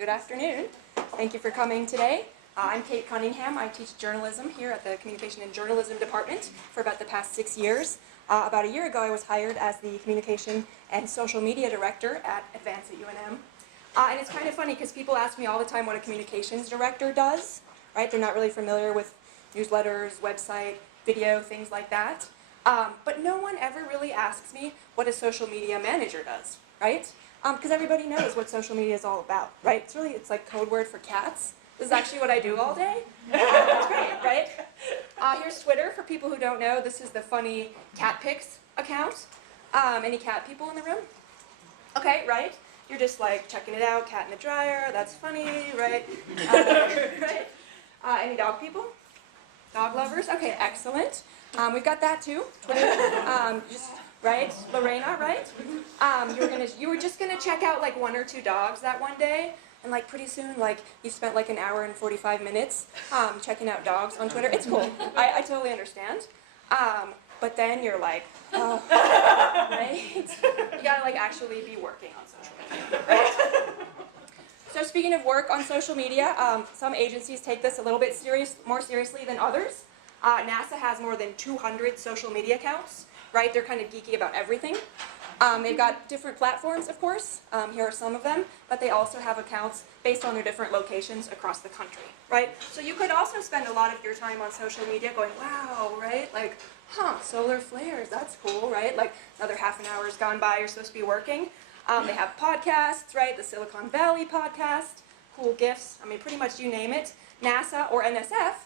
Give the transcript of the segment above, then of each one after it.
Good afternoon. Thank you for coming today. I'm Kate Cunningham. I teach journalism here at the Communication and Journalism Department for about the past 6 years. About a year ago, I was hired as the Communication and Social Media Director at advance.unm. And it's kind of funny because people ask me all the time what a communications director does, right? They're not really familiar with newsletters, website, video, things like that. But no one ever really asks me what a social media manager does, right? Because everybody knows what social media is all about, right? It's like code word for cats. This is actually what I do all day. It's great, right? Here's Twitter for people who don't know. This is the funny cat pics account. Any cat people in the room? Okay, right? You're just like checking it out, cat in the dryer, that's funny, right? Right? Any dog people? Dog lovers? Okay, excellent. We've got that too. Twitter, right? Lorena, right? You were just gonna check out like 1 or 2 dogs that one day, and like pretty soon, like you spent like an hour and 45 minutes checking out dogs on Twitter. It's cool. I totally understand. But then you're like, oh, right? You gotta like actually be working on social media, right? So speaking of work on social media, some agencies take this a little bit more seriously than others. NASA has more than 200 social media accounts, right? They're kind of geeky about everything. They've got different platforms, of course. Here are some of them, but they also have accounts based on their different locations across the country, right? So you could also spend a lot of your time on social media going, wow, right? Like, solar flares, that's cool, right? Like another half an hour's gone by, you're supposed to be working. They have podcasts, right? The Silicon Valley podcast, cool GIFs, I mean, pretty much you name it. NASA or NSF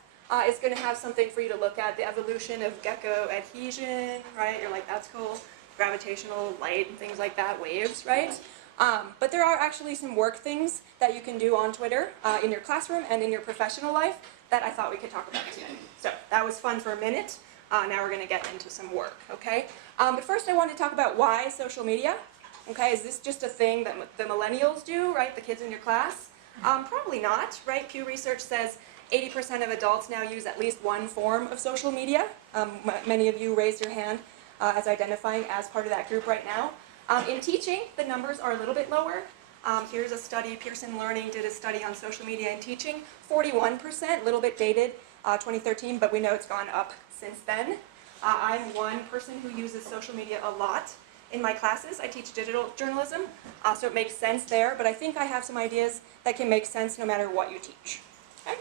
is going to have something for you to look at, the evolution of gecko adhesion, right? You're like, that's cool. Gravitational light and things like that, waves, right? But there are actually some work things that you can do on Twitter in your classroom and in your professional life that I thought we could talk about today. So that was fun for a minute. Now we're going to get into some work, okay? But first I wanted to talk about why social media. Okay, is this just a thing that the millennials do, right? The kids in your class? Probably not, right? Pew Research says 80% of adults now use at least one form of social media. Many of you raised your hand as identifying as part of that group right now. In teaching, the numbers are a little bit lower. Here's a study, Pearson Learning did a study on social media and teaching. 41%, a little bit dated, 2013, but we know it's gone up since then. I'm one person who uses social media a lot. In my classes, I teach digital journalism, so it makes sense there, but I think I have some ideas that can make sense no matter what you teach. Okay?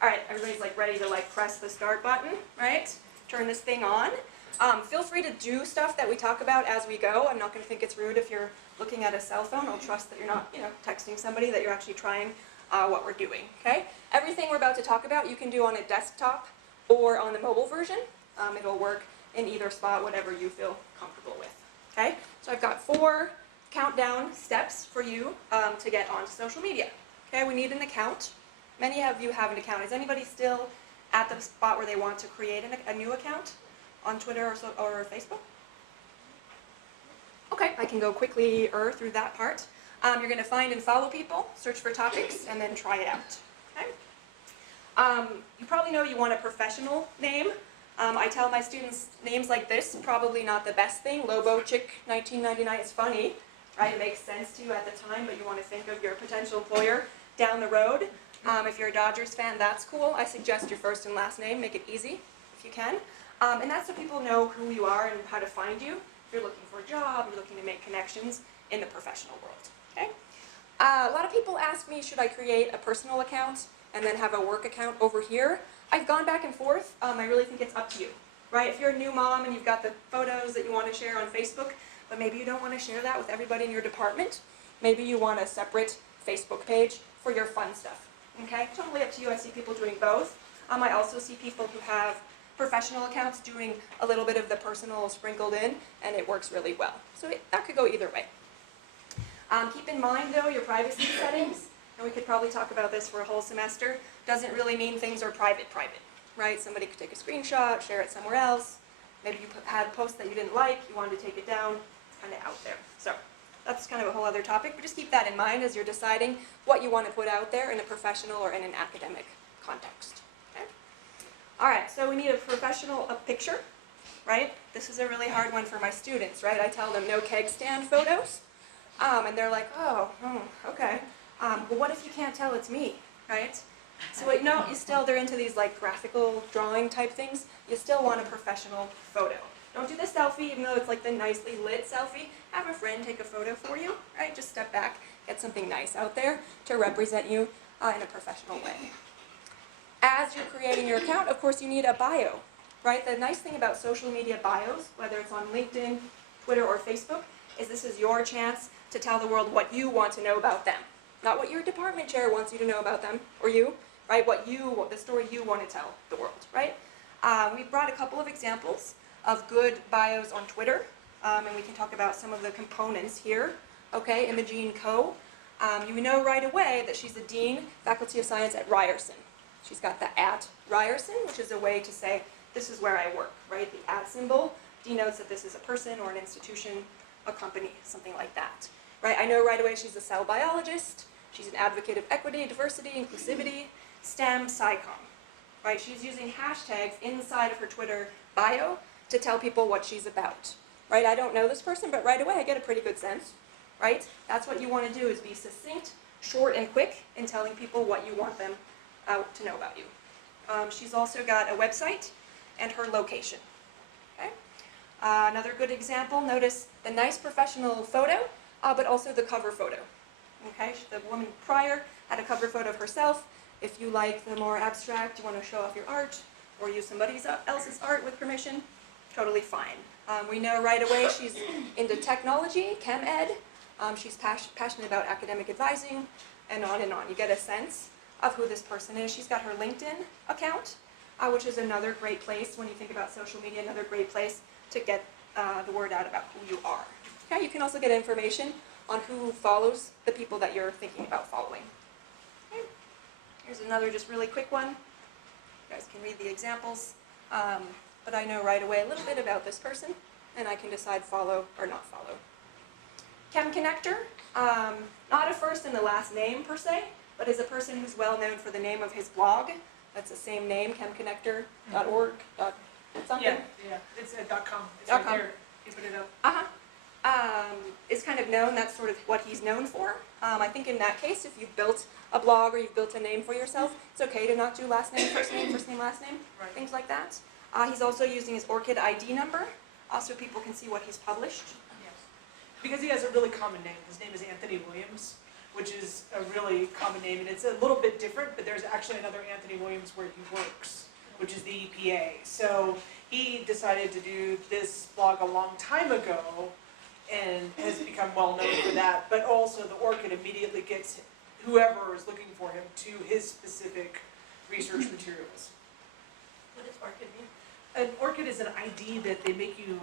All right, everybody's like ready to like press the start button, right? Turn this thing on. Feel free to do stuff that we talk about as we go. I'm not going to think it's rude if you're looking at a cell phone. I'll trust that you're not, texting somebody, that you're actually trying what we're doing, okay? Everything we're about to talk about you can do on a desktop or on the mobile version. It'll work in either spot, whatever you feel comfortable with, okay? So I've got 4 countdown steps for you to get onto social media, okay? We need an account. Many of you have an account. Is anybody still at the spot where they want to create a new account on Twitter or Facebook? Okay, I can go quickly through that part. You're going to find and follow people, search for topics, and then try it out, okay? You probably know you want a professional name. I tell my students names like this, probably not the best thing. Lobo Chick 1999 is funny, right? It makes sense to you at the time, but you want to think of your potential employer down the road. If you're a Dodgers fan, that's cool. I suggest your first and last name. Make it easy if you can. And that's so people know who you are and how to find you. If you're looking for a job, you're looking to make connections in the professional world, okay? A lot of people ask me, should I create a personal account and then have a work account over here? I've gone back and forth. I really think it's up to you, right? If you're a new mom and you've got the photos that you want to share on Facebook, but maybe you don't want to share that with everybody in your department, maybe you want a separate Facebook page for your fun stuff, okay? Totally up to you. I see people doing both. I also see people who have professional accounts doing a little bit of the personal sprinkled in, and it works really well. So that could go either way. Keep in mind, though, your privacy settings, and we could probably talk about this for a whole semester, doesn't really mean things are private, right? Somebody could take a screenshot, share it somewhere else. Maybe you had a post that you didn't like, you wanted to take it down, it's kind of out there. So that's kind of a whole other topic, but just keep that in mind as you're deciding what you want to put out there in a professional or in an academic context. Okay? All right, so we need a professional picture, right? This is a really hard one for my students, right? I tell them no keg stand photos, and they're like, oh, okay. But what if you can't tell it's me, right? So you know, they're into these like graphical drawing type things. You still want a professional photo. Don't do the selfie, even though it's like the nicely lit selfie. Have a friend take a photo for you, right? Just step back, get something nice out there to represent you in a professional way. As you're creating your account, of course, you need a bio, right? The nice thing about social media bios, whether it's on LinkedIn, Twitter, or Facebook, is this is your chance to tell the world what you want to know about them. Not what your department chair wants you to know about them, or you, right? The story you want to tell the world, right? We brought a couple of examples of good bios on Twitter, and we can talk about some of the components here. Okay, Imogene Coe. You know right away that she's the Dean, Faculty of Science at Ryerson. She's got the @ Ryerson, which is a way to say, this is where I work, right? The @ symbol denotes that this is a person or an institution, a company, something like that. Right? I know right away she's a cell biologist. She's an advocate of equity, diversity, inclusivity, STEM, SciComm. Right? She's using hashtags inside of her Twitter bio to tell people what she's about. Right? I don't know this person, but right away I get a pretty good sense. Right? That's what you want to do, is be succinct, short, and quick in telling people what you want them to know about you. She's also got a website and her location. Okay? Another good example, notice the nice professional photo, but also the cover photo. Okay? The woman prior had a cover photo of herself. If you like the more abstract, you want to show off your art, or use somebody else's art with permission, totally fine. We know right away she's into technology, chem ed. She's passionate about academic advising, and on and on. You get a sense of who this person is. She's got her LinkedIn account, which is another great place when you think about social media, another great place to get the word out about who you are. Okay, you can also get information on who follows the people that you're thinking about following. Okay. Here's another just really quick one. You guys can read the examples, but I know right away a little bit about this person, and I can decide follow or not follow. Chem Connector, not a first and the last name per se, but is a person who's well known for the name of his blog. That's the same name, chemconnector.org, something. Yeah, it's .com. It's .com. right there. You put it up. Is kind of known, that's sort of what he's known for. I think in that case, if you've built a blog or you've built a name for yourself, it's okay to not do last name, first name, last name, Right. things like that. He's also using his ORCID ID number, so people can see what he's published. Yes. Because he has a really common name. His name is Anthony Williams, which is a really common name, and it's a little bit different, but there's actually another Anthony Williams where he works, which is the EPA. So he decided to do this blog a long time ago, and has become well known for that, but also the ORCID immediately gets whoever is looking for him to his specific research materials. What does ORCID mean? An ORCID is an ID that they make you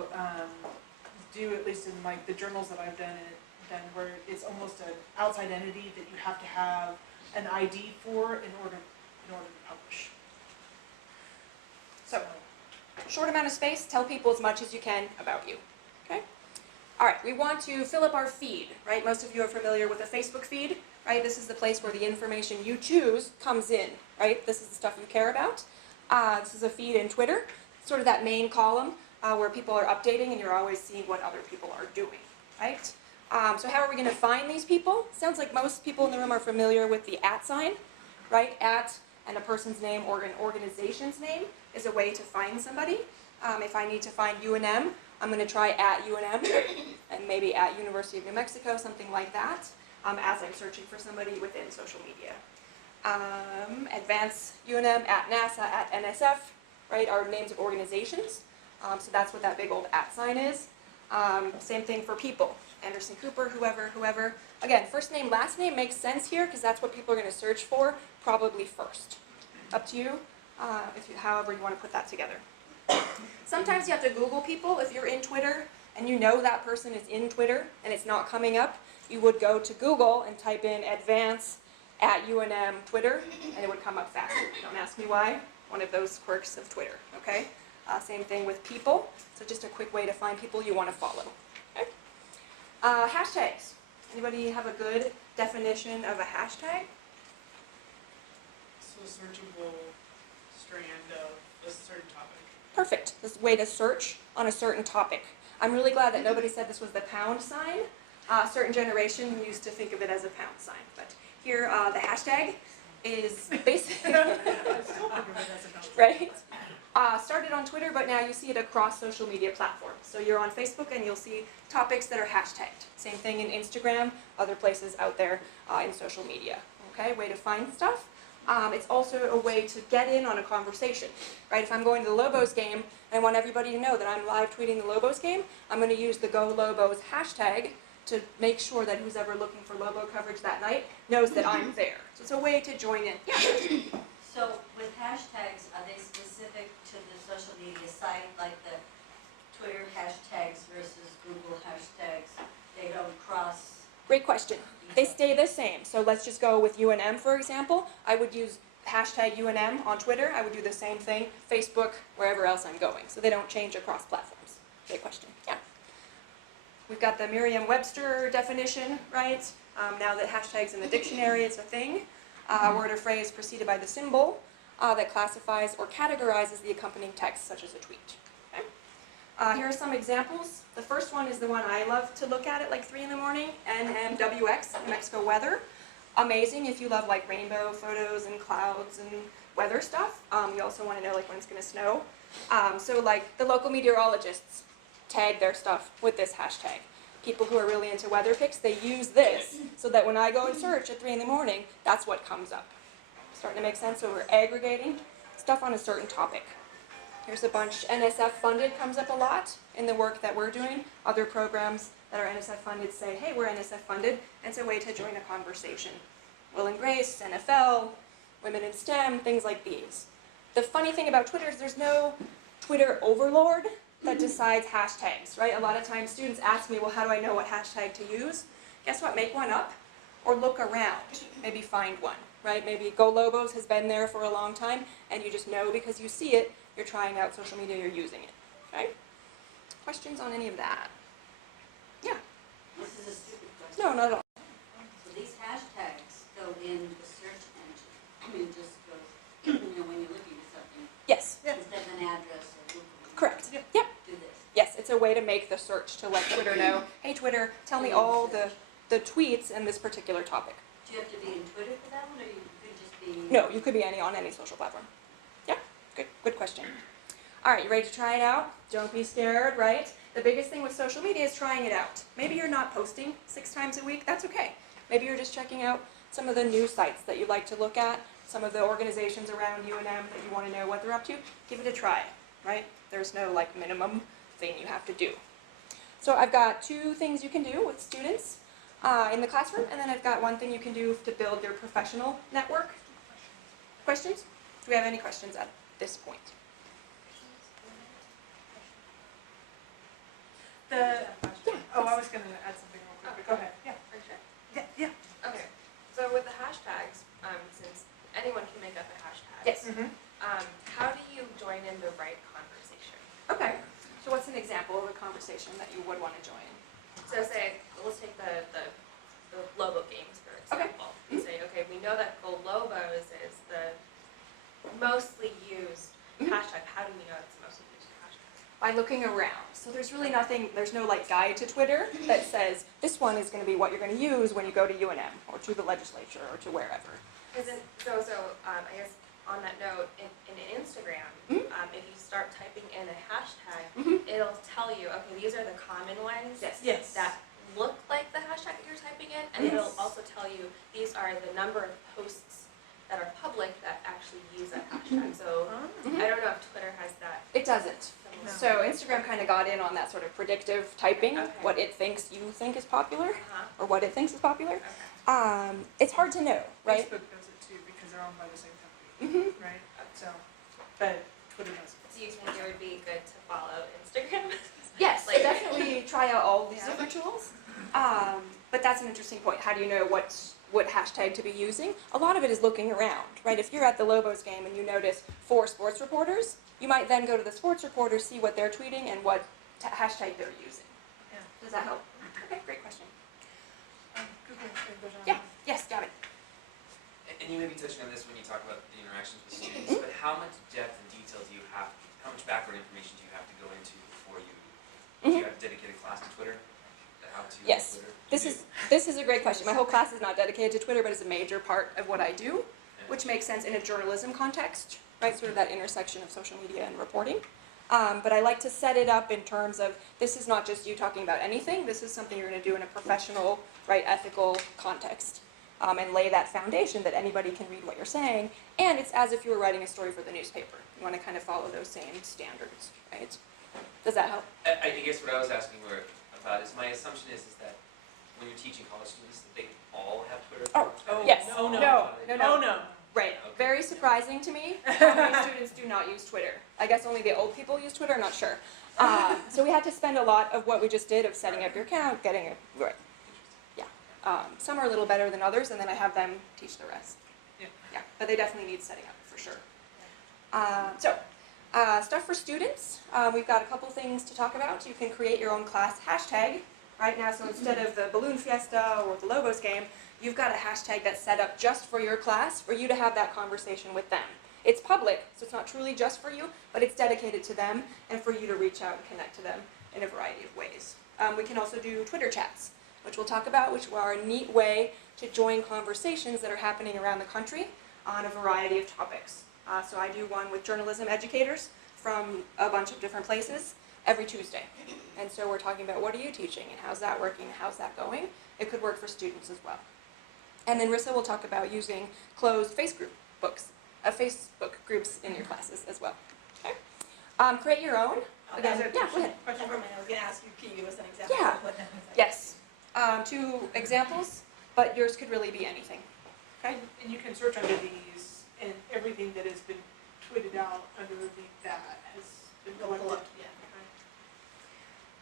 do, at least in like the journals that I've done, where it's almost an outside entity that you have to have an ID for in order to publish. So, short amount of space, tell people as much as you can about you. Okay? All right, we want to fill up our feed, right? Most of you are familiar with a Facebook feed, right? This is the place where the information you choose comes in, right? This is the stuff you care about. This is a feed in Twitter, sort of that main column where people are updating and you're always seeing what other people are doing, right? So how are we going to find these people? Sounds like most people in the room are familiar with the @ sign, right? @ and a person's name or an organization's name is a way to find somebody. If I need to find UNM, I'm going to try @UNM and maybe @University of New Mexico, something like that, as I'm searching for somebody within social media. Advance.unm, @NASA, @NSF, right, are names of organizations. So that's what that big old @ sign is. Same thing for people. Anderson Cooper, whoever. Again, first name, last name makes sense here because that's what people are going to search for, probably first. Up to you, however you want to put that together. Sometimes you have to Google people. If you're in Twitter and you know that person is in Twitter and it's not coming up, you would go to Google and type in advance @UNM Twitter, and it would come up faster. Don't ask me why. One of those quirks of Twitter, okay? Same thing with people. So just a quick way to find people you want to follow. Okay? Hashtags. Anybody have a good definition of a hashtag? So a searchable strand of a certain topic. Perfect. This is a way to search on a certain topic. I'm really glad that nobody said this was the pound sign. A certain generation used to think of it as a pound sign, but Here, the hashtag is basically, I still think of it as a number. right? Started on Twitter, but now you see it across social media platforms. So you're on Facebook and you'll see topics that are hashtagged. Same thing in Instagram, other places out there in social media. Okay, way to find stuff. It's also a way to get in on a conversation, right? If I'm going to the Lobos game and I want everybody to know that I'm live tweeting the Lobos game, I'm going to use the Go Lobos hashtag to make sure that who's ever looking for Lobo coverage that night knows that I'm there. So it's a way to join in. Yeah. So with hashtags, are they specific to the social media site, like the Twitter hashtags versus Google hashtags? They don't cross? Great question. They stay the same. So let's just go with UNM, for example. I would use hashtag UNM on Twitter. I would do the same thing, Facebook, wherever else I'm going. So they don't change across platforms. Great question. Yeah. We've got the Merriam-Webster definition, right? Now that hashtag's in the dictionary, it's a thing. Word or phrase preceded by the symbol that classifies or categorizes the accompanying text, such as a tweet. Okay? Here are some examples. The first one is the one I love to look at 3 in the morning, NMWX, New Mexico weather. Amazing if you love like rainbow photos and clouds and weather stuff. You also want to know when it's going to snow. So like the local meteorologists tag their stuff with this hashtag. People who are really into weather pics, they use this so that when I go and search at 3 in the morning, that's what comes up. Starting to make sense? So we're aggregating stuff on a certain topic. Here's a bunch. NSF funded comes up a lot in the work that we're doing. Other programs that are NSF funded say, hey, we're NSF funded, and it's a way to join a conversation. Will and Grace, NFL, Women in STEM, things like these. The funny thing about Twitter is there's no Twitter overlord that decides hashtags, right? A lot of times students ask me, well, how do I know what hashtag to use? Guess what? Make one up or look around. Maybe find one, right? Maybe Go Lobos has been there for a long time and you just know because you see it, you're trying out social media, you're using it, okay? Questions on any of that? Yeah. This is a stupid question. No, not at all. So these hashtags go in the search engine. I mean, just goes, when you're looking at something, Yes, Yeah. instead of an address or Google. correct. Yep. Yep. Do this. Yes, it's a way to make the search to let Twitter know, hey Twitter, tell me all the tweets in this particular topic. Do you have to be in Twitter for that one, or you could just be? No, you could be on any social platform. Yeah, good question. All right, you ready to try it out? Don't be scared, right? The biggest thing with social media is trying it out. Maybe you're not posting 6 times a week, that's okay. Maybe you're just checking out some of the news sites that you like to look at, some of the organizations around UNM that you want to know what they're up to. Give it a try, right? There's no minimum thing you have to do. So I've got 2 things you can do with students in the classroom, and then I've got 1 thing you can do to build your professional network. Questions? Do we have any questions at this point? I was going to add something real quick, but go ahead. Yeah. For sure. Yeah. Okay. So with the hashtags, since anyone can make up a hashtag, Yes. how do you join in the right conversation? Okay. So what's an example of a conversation that you would want to join? So say, let's take the Lobo games, for Okay. example. And say, okay, we know that Go Lobos is the mostly used hashtag. How do we know it's the most used hashtag? By looking around. So there's really nothing, there's no guide to Twitter that says this one is going to be what you're going to use when you go to UNM or to the legislature or to wherever. I guess on that note, in Instagram, if you start typing in a hashtag, it'll tell you, okay, these are the common ones Yes. that look like the hashtag that you're typing in, and it'll also tell you these are the number of posts that are public that actually use that hashtag. So I don't know if Twitter has that. It doesn't. No. So Instagram kind of got in on that sort of predictive typing, Okay. what it thinks you think is popular Uh-huh. or what it thinks is popular. Okay. It's hard to know, right? Facebook does it too because they're owned by the same company, right? So, but Twitter doesn't. Do you think it would be good to follow Instagram? Yes, Like- definitely try out all these Yeah. different tools. But that's an interesting point. How do you know what hashtag to be using? A lot of it is looking around, right? If you're at the Lobos game and you notice 4 sports reporters, you might then go to the sports reporters, see what they're tweeting and what hashtag they're using. Yeah. Does that help? Okay, great question. Google, there's Yeah, yes, got it. And you may be touching on this when you talk about the interactions with students, but how much depth and detail do you have, how much background information do you have to go into before you, do you have dedicated class to Twitter that how to Yes. Twitter? This is a great question. My whole class is not dedicated to Twitter, but it's a major part of what I do, Yeah. which makes sense in a journalism context, right? Sort of that intersection of social media and reporting. But I like to set it up in terms of this is not just you talking about anything. This is something you're going to do in a professional, right, ethical context, and lay that foundation that anybody can read what you're saying. And it's as if you were writing a story for the newspaper. You want to kind of follow those same standards, right? Does that help? I guess what I was asking about is my assumption is that when you're teaching college students that they all have Twitter Oh, accounts? Oh, yes. no, no. No. Oh, no. Right. Okay. Very surprising to me how many students do not use Twitter. I guess only the old people use Twitter, I'm not sure. So we had to spend a lot of what we just did of setting up your account, getting it, right. Yeah. Some are a little better than others, and then I have them teach the rest. Yeah. But they definitely need setting up for sure. Stuff for students. We've got a couple things to talk about. You can create your own class hashtag right now. So instead of the balloon fiesta or the logos game, you've got a hashtag that's set up just for your class for you to have that conversation with them. It's public, so it's not truly just for you, but it's dedicated to them and for you to reach out and connect to them in a variety of ways. We can also do Twitter chats, which we'll talk about, which are a neat way to join conversations that are happening around the country on a variety of topics. So I do one with journalism educators from a bunch of different places every Tuesday. And so we're talking about what are you teaching and how's that working, how's that going. It could work for students as well. And then Rissa will talk about using closed Facebook groups in your classes as well. Okay. Create your own. Again, There's a yeah, go ahead. question for me. I was going to ask you, can you give us an example Yeah. of what that looks like? Yes. 2 examples, but yours could really be anything. Okay. And you can search under these, and everything that has been tweeted out underneath that has been collected. Yeah.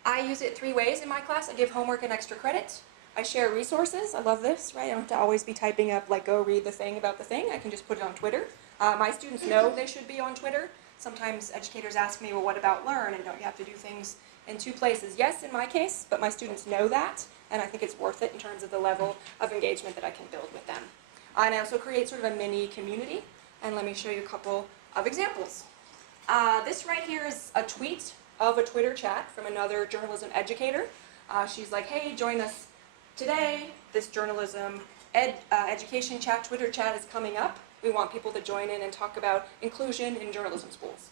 I use it 3 ways in my class. I give homework and extra credit. I share resources. I love this, right? I don't have to always be typing up, like, go read the thing about the thing. I can just put it on Twitter. My students know they should be on Twitter. Sometimes educators ask me, well, what about Learn? And don't you have to do things in 2 places? Yes, in my case, but my students know that, and I think it's worth it in terms of the level of engagement that I can build with them. And I also create sort of a mini community, and let me show you a couple of examples. This right here is a tweet of a Twitter chat from another journalism educator. She's like, hey, join us today. This journalism education chat, Twitter chat is coming up. We want people to join in and talk about inclusion in journalism schools.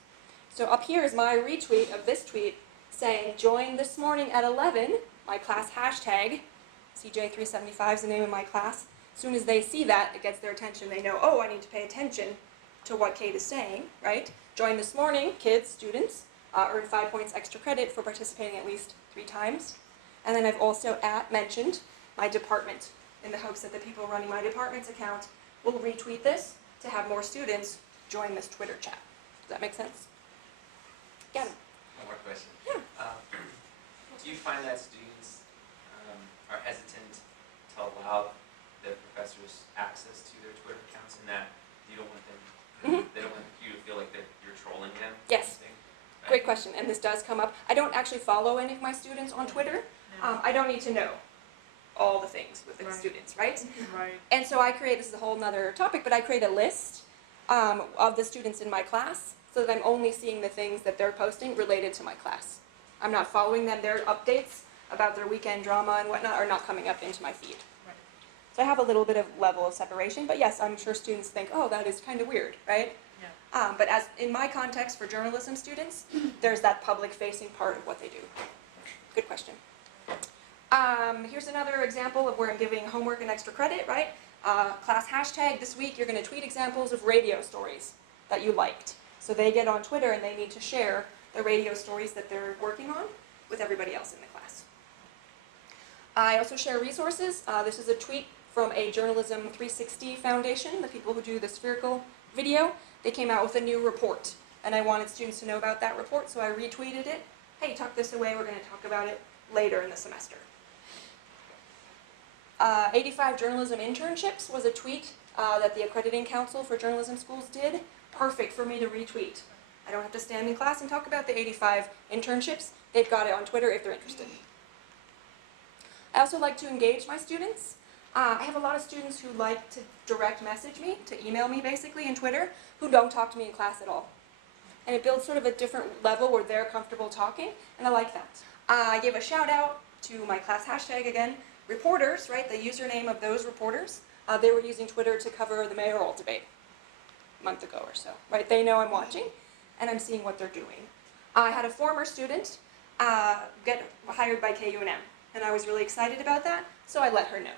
So up here is my retweet of this tweet saying, join this morning at 11, my class hashtag, CJ375 is the name of my class. As soon as they see that, it gets their attention. They know, oh, I need to pay attention to what Kate is saying, right? Join this morning, kids, students, earn 5 points extra credit for participating at least 3 times. And then I've also mentioned my department in the hopes that the people running my department's account will retweet this to have more students join this Twitter chat. Does that make sense? Got it. One more question. Yeah. Do you find that students are hesitant to allow their professors access to their Twitter accounts, and that you don't want them, they don't want you to feel like you're trolling them? Yes. Great question, and this does come up. I don't actually follow any of my students on Twitter. I don't need to know all the things with the Right. students, right? Right. And so I create, this is a whole nother topic, but I create a list of the students in my class so that I'm only seeing the things that they're posting related to my class. I'm not following them. Their updates about their weekend drama and whatnot are not coming up into my feed. Right. So I have a little bit of level of separation, but yes, I'm sure students think, oh, that is kind of weird, right? Yeah. But as in my context for journalism students, there's that public-facing part of what they do. Good question. Here's another example of where I'm giving homework and extra credit, right? Class hashtag, this week you're going to tweet examples of radio stories that you liked. So they get on Twitter and they need to share the radio stories that they're working on with everybody else in the class. I also share resources. This is a tweet from a Journalism 360 Foundation, the people who do the spherical video. They came out with a new report, and I wanted students to know about that report, so I retweeted it. Hey, tuck this away, we're going to talk about it later in the semester. 85 journalism internships was a tweet that the Accrediting Council for Journalism Schools did. Perfect for me to retweet. I don't have to stand in class and talk about the 85 internships. They've got it on Twitter if they're interested. I also like to engage my students. I have a lot of students who like to direct message me, to email me basically in Twitter, who don't talk to me in class at all. And it builds sort of a different level where they're comfortable talking, and I like that. I give a shout out to my class hashtag again. Reporters, right, the username of those reporters, they were using Twitter to cover the mayoral debate a month ago or so, right? They know I'm watching, and I'm seeing what they're doing. I had a former student get hired by KUNM, and I was really excited about that, so I let her know.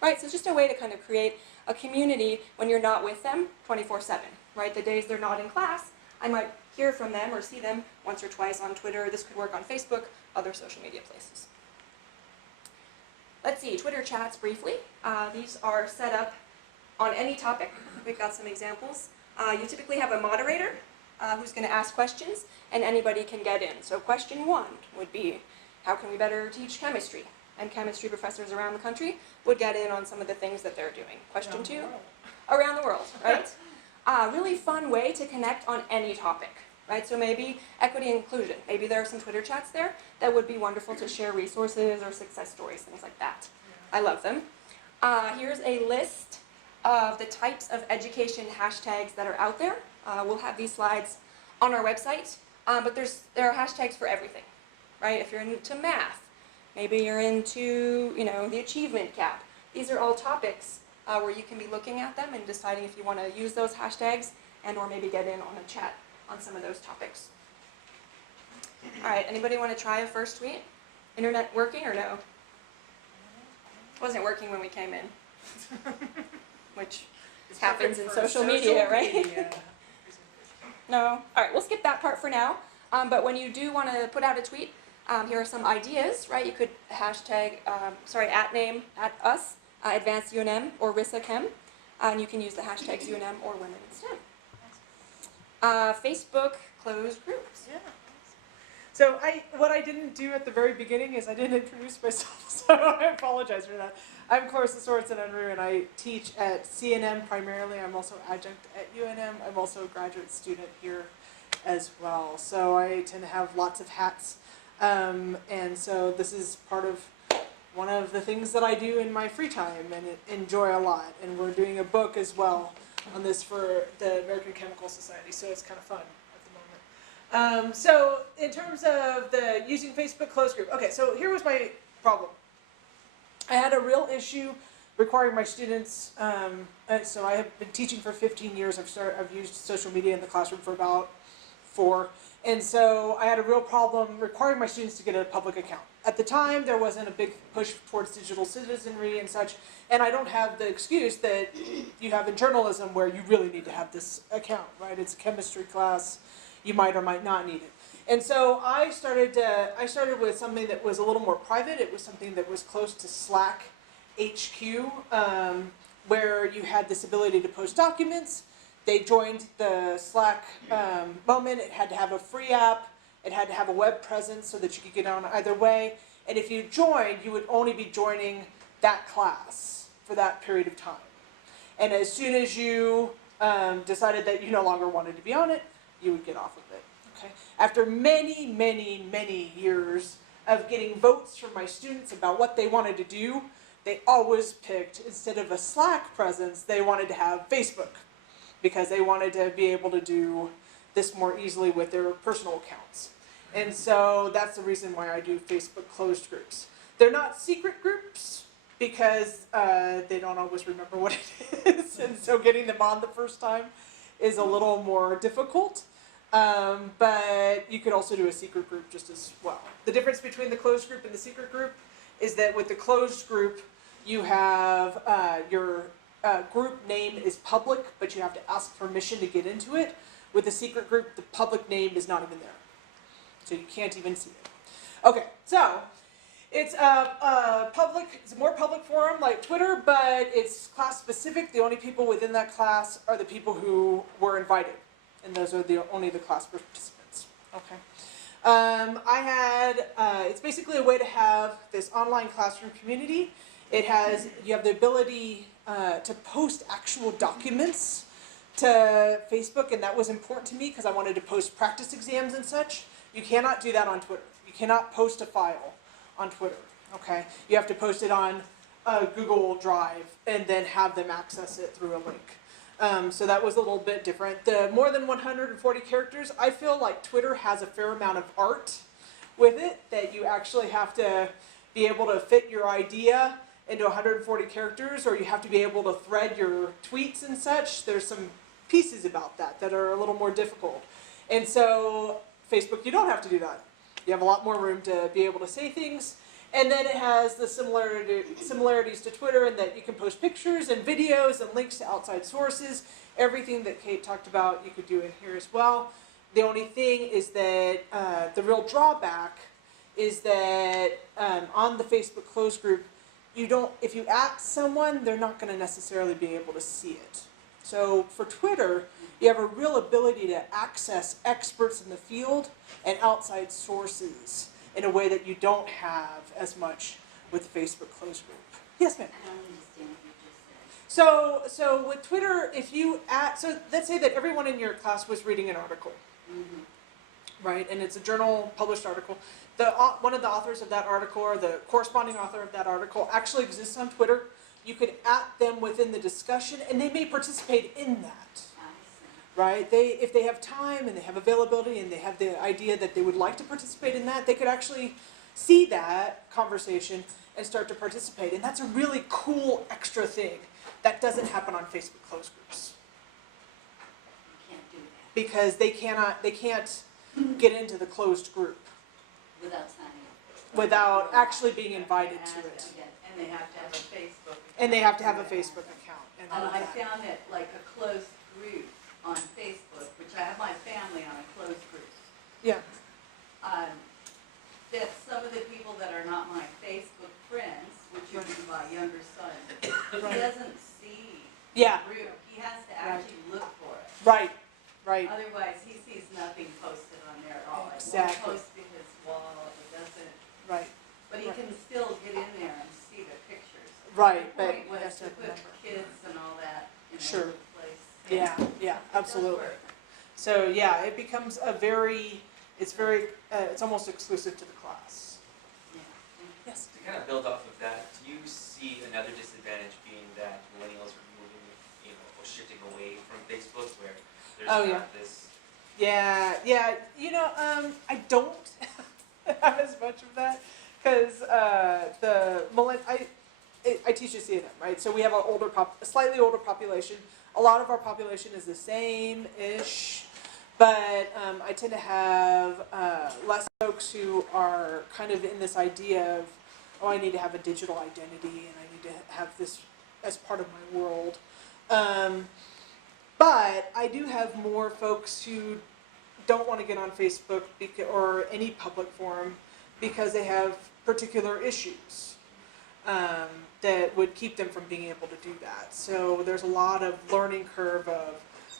Right, so it's just a way to kind of create a community when you're not with them 24/7, right? The days they're not in class, I might hear from them or see them once or twice on Twitter. This could work on Facebook, other social media places. Let's see, Twitter chats briefly. These are set up on any topic. We've got some examples. You typically have a moderator who's going to ask questions, and anybody can get in. So question 1 would be, how can we better teach chemistry? And chemistry professors around the country would get in on some of the things that they're doing. Question 2, around the world, right? Really fun way to connect on any topic, right? So maybe equity and inclusion. Maybe there are some Twitter chats there that would be wonderful to share resources or success stories, things like that. I love them. Here's a list of the types of education hashtags that are out there. We'll have these slides on our website, but there are hashtags for everything, right? If you're into math, maybe you're into, the achievement gap. These are all topics where you can be looking at them and deciding if you want to use those hashtags and or maybe get in on a chat on some of those topics. All right, anybody want to try a first tweet? Internet working or no? Wasn't working when we came in, which happens in social media, right? No? All right, we'll skip that part for now. But when you do want to put out a tweet, here are some ideas, right? You could hashtag, @name, @us, advance.unm or RISA-Chem, and you can use the hashtags UNM or women instead. Facebook closed groups. Yeah. So what I didn't do at the very beginning is I didn't introduce myself, so I apologize for that. I'm Clarissa Sorensen-Unruh, and I teach at CNM primarily. I'm also adjunct at UNM. I'm also a graduate student here as well. So I tend to have lots of hats. And so this is part of one of the things that I do in my free time and enjoy a lot. And we're doing a book as well on this for the American Chemical Society, so it's kind of fun at the moment. So in terms of the using Facebook closed group, okay, so here was my problem. I had a real issue requiring my students, so I have been teaching for 15 years. I've used social media in the classroom for about 4. And so I had a real problem requiring my students to get a public account. At the time, there wasn't a big push towards digital citizenry and such, and I don't have the excuse that you have in journalism where you really need to have this account, right? It's a chemistry class, you might or might not need it. And so I started with something that was a little more private. It was something that was close to Slack HQ, where you had this ability to post documents. They joined the Slack moment. It had to have a free app. It had to have a web presence so that you could get on either way. And if you joined, you would only be joining that class for that period of time. And as soon as you decided that you no longer wanted to be on it, you would get off of it. Okay. After many, many, many years of getting votes from my students about what they wanted to do, they always picked, instead of a Slack presence, they wanted to have Facebook, because they wanted to be able to do this more easily with their personal accounts. And so that's the reason why I do Facebook closed groups. They're not secret groups because they don't always remember what it is, and so getting them on the first time is a little more difficult. But you could also do a secret group just as well. The difference between the closed group and the secret group is that with the closed group, you have your group name is public, but you have to ask permission to get into it. With the secret group, the public name is not even there, so you can't even see it. Okay, so it's a more public forum like Twitter, but it's class specific. The only people within that class are the people who were invited, and those are only the class participants. Okay. It's basically a way to have this online classroom community. You have the ability to post actual documents to Facebook, and that was important to me because I wanted to post practice exams and such. You cannot do that on Twitter. You cannot post a file on Twitter, okay? You have to post it on Google Drive and then have them access it through a link. So that was a little bit different. The more than 140 characters, I feel like Twitter has a fair amount of art with it that you actually have to be able to fit your idea into 140 characters, or you have to be able to thread your tweets and such. There's some pieces about that are a little more difficult. And so Facebook, you don't have to do that. You have a lot more room to be able to say things. And then it has the similarities to Twitter in that you can post pictures and videos and links to outside sources. Everything that Kate talked about, you could do in here as well. The only thing is that the real drawback is that on the Facebook closed group, if you at someone, they're not going to necessarily be able to see it. So for Twitter, you have a real ability to access experts in the field and outside sources in a way that you don't have as much with Facebook closed group. Yes, ma'am. I don't understand what you just said. So with Twitter, so let's say that everyone in your class was reading an article, right? And it's a journal published article. One of the authors of that article, or the corresponding author of that article, actually exists on Twitter. You could at them within the discussion, and they may participate in that, right? If they have time and they have availability and they have the idea that they would like to participate in that, they could actually see that conversation and start to participate. And that's a really cool extra thing that doesn't happen on Facebook closed groups, You can't do that because they can't get into the closed group without signing up. without actually being invited to it. And they have to have a Facebook. And they have to have a Facebook account and all And of I that. found it like a closed group on Facebook, which I have my family on a closed group. Yeah, That some of the people that are not my Facebook friends, which would be my younger son, he doesn't see yeah, the group. He has to actually look for it. right. Otherwise, he sees nothing posted on there at all. It Exactly. won't post to his wall, it doesn't, Right, but he can still get in there and see the pictures. right, The but point you was have to to put remember. kids and all that in a Sure. little place. Yeah, It does absolutely. work. So yeah, it becomes it's almost exclusive to the class. Yeah. Yes. To kind of build off of that, do you see another disadvantage being that millennials are moving, or shifting away from Facebook, where there's Oh, not this? Yeah. I don't have as much of that because I teach at CNM, right? So we have a slightly older population. A lot of our population is the same-ish, but I tend to have less folks who are kind of in this idea of, oh, I need to have a digital identity and I need to have this as part of my world. But I do have more folks who don't want to get on Facebook or any public forum because they have particular issues that would keep them from being able to do that. So there's a lot of learning curve of,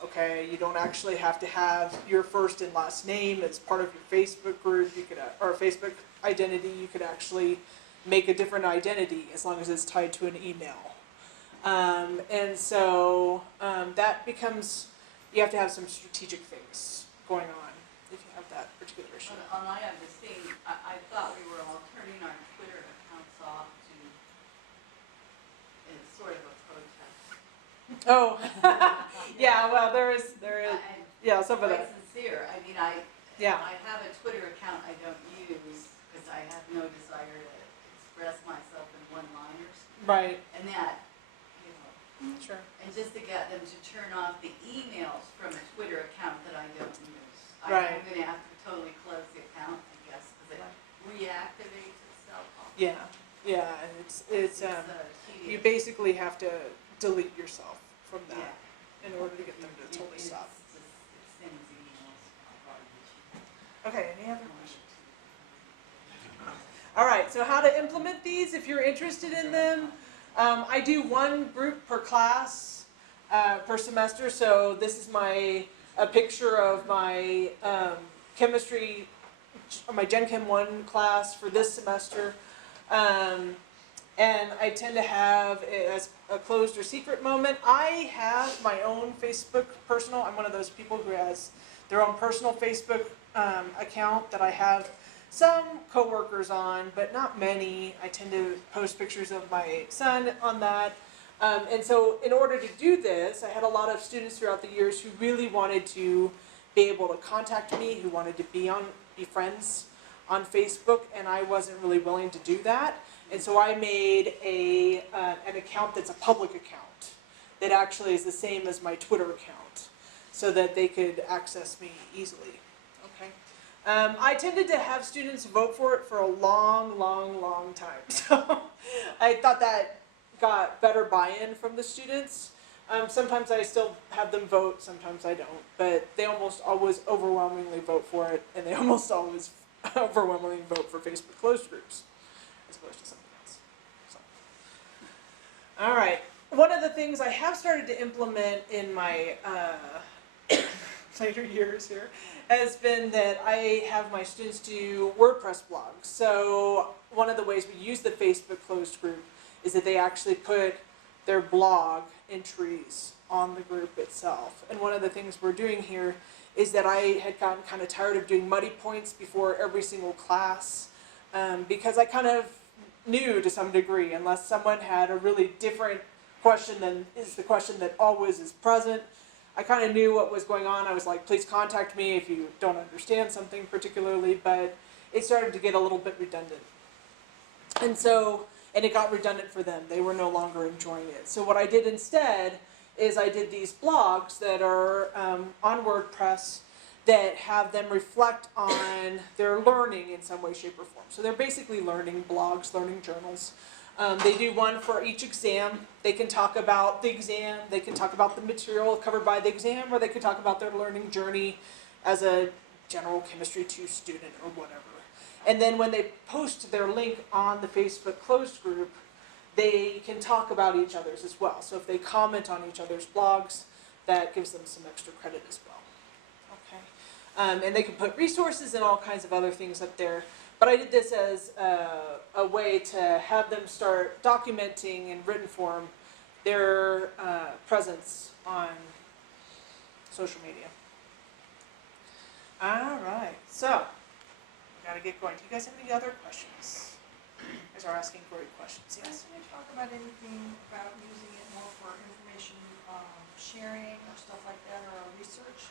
okay, you don't actually have to have your first and last name as part of your Facebook group. You could, or Facebook identity. You could actually make a different identity as long as it's tied to an email. And so that becomes, you have to have some strategic things going on if you have that particular issue. On my understanding, I thought we were all turning our Twitter accounts off to, it's sort of a protest. Oh, yeah. Well, there is, yeah, some of Quite that. sincere. I mean, Yeah, I have a Twitter account I don't use because I have no desire to express myself in one-liners. right. And that, Sure. and just to get them to turn off the emails from a Twitter account that I don't use. Right. I'm gonna have to totally close the account, I guess, because it reactivates itself. Yeah, and it's you tedious. basically have to delete yourself from that in order to get them to totally stop. It sends emails. Okay, any other questions? All right, so how to implement these if you're interested in them. I do one group per class per semester, so this is a picture of my chemistry, my Gen Chem 1 class for this semester. And I tend to have it as a closed or secret moment. I have my own Facebook personal. I'm one of those people who has their own personal Facebook account that I have some coworkers on, but not many. I tend to post pictures of my son on that. And so in order to do this, I had a lot of students throughout the years who really wanted to be able to contact me, who wanted to be friends on Facebook, and I wasn't really willing to do that. And so I made an account that's a public account that actually is the same as my Twitter account, so that they could access me easily. Okay. I tended to have students vote for it for a long, long, long time. So I thought that got better buy-in from the students. Sometimes I still have them vote, sometimes I don't, but they almost always overwhelmingly vote for it, and they almost always overwhelmingly vote for Facebook closed groups as opposed to something else. So. All right. One of the things I have started to implement in my later years here has been that I have my students do WordPress blogs. So one of the ways we use the Facebook closed group is that they actually put their blog entries on the group itself. And one of the things we're doing here is that I had gotten kind of tired of doing muddy points before every single class, because I kind of knew to some degree, unless someone had a really different question than is the question that always is present, I kind of knew what was going on. I was like, please contact me if you don't understand something particularly, but it started to get a little bit redundant. And it got redundant for them. They were no longer enjoying it. So what I did instead is I did these blogs that are on WordPress that have them reflect on their learning in some way, shape, or form. So they're basically learning blogs, learning journals. They do one for each exam. They can talk about the exam, they can talk about the material covered by the exam, or they can talk about their learning journey as a general chemistry 2 student or whatever. And then when they post their link on the Facebook closed group, they can talk about each other's as well. So if they comment on each other's blogs, that gives them some extra credit as well. Okay. And they can put resources and all kinds of other things up there. But I did this as a way to have them start documenting in written form their presence on social media. All right, so we gotta get going. Do you guys have any other questions? You guys are asking great questions. Yes. Can you talk about anything about using it more for information sharing or stuff like that, or a research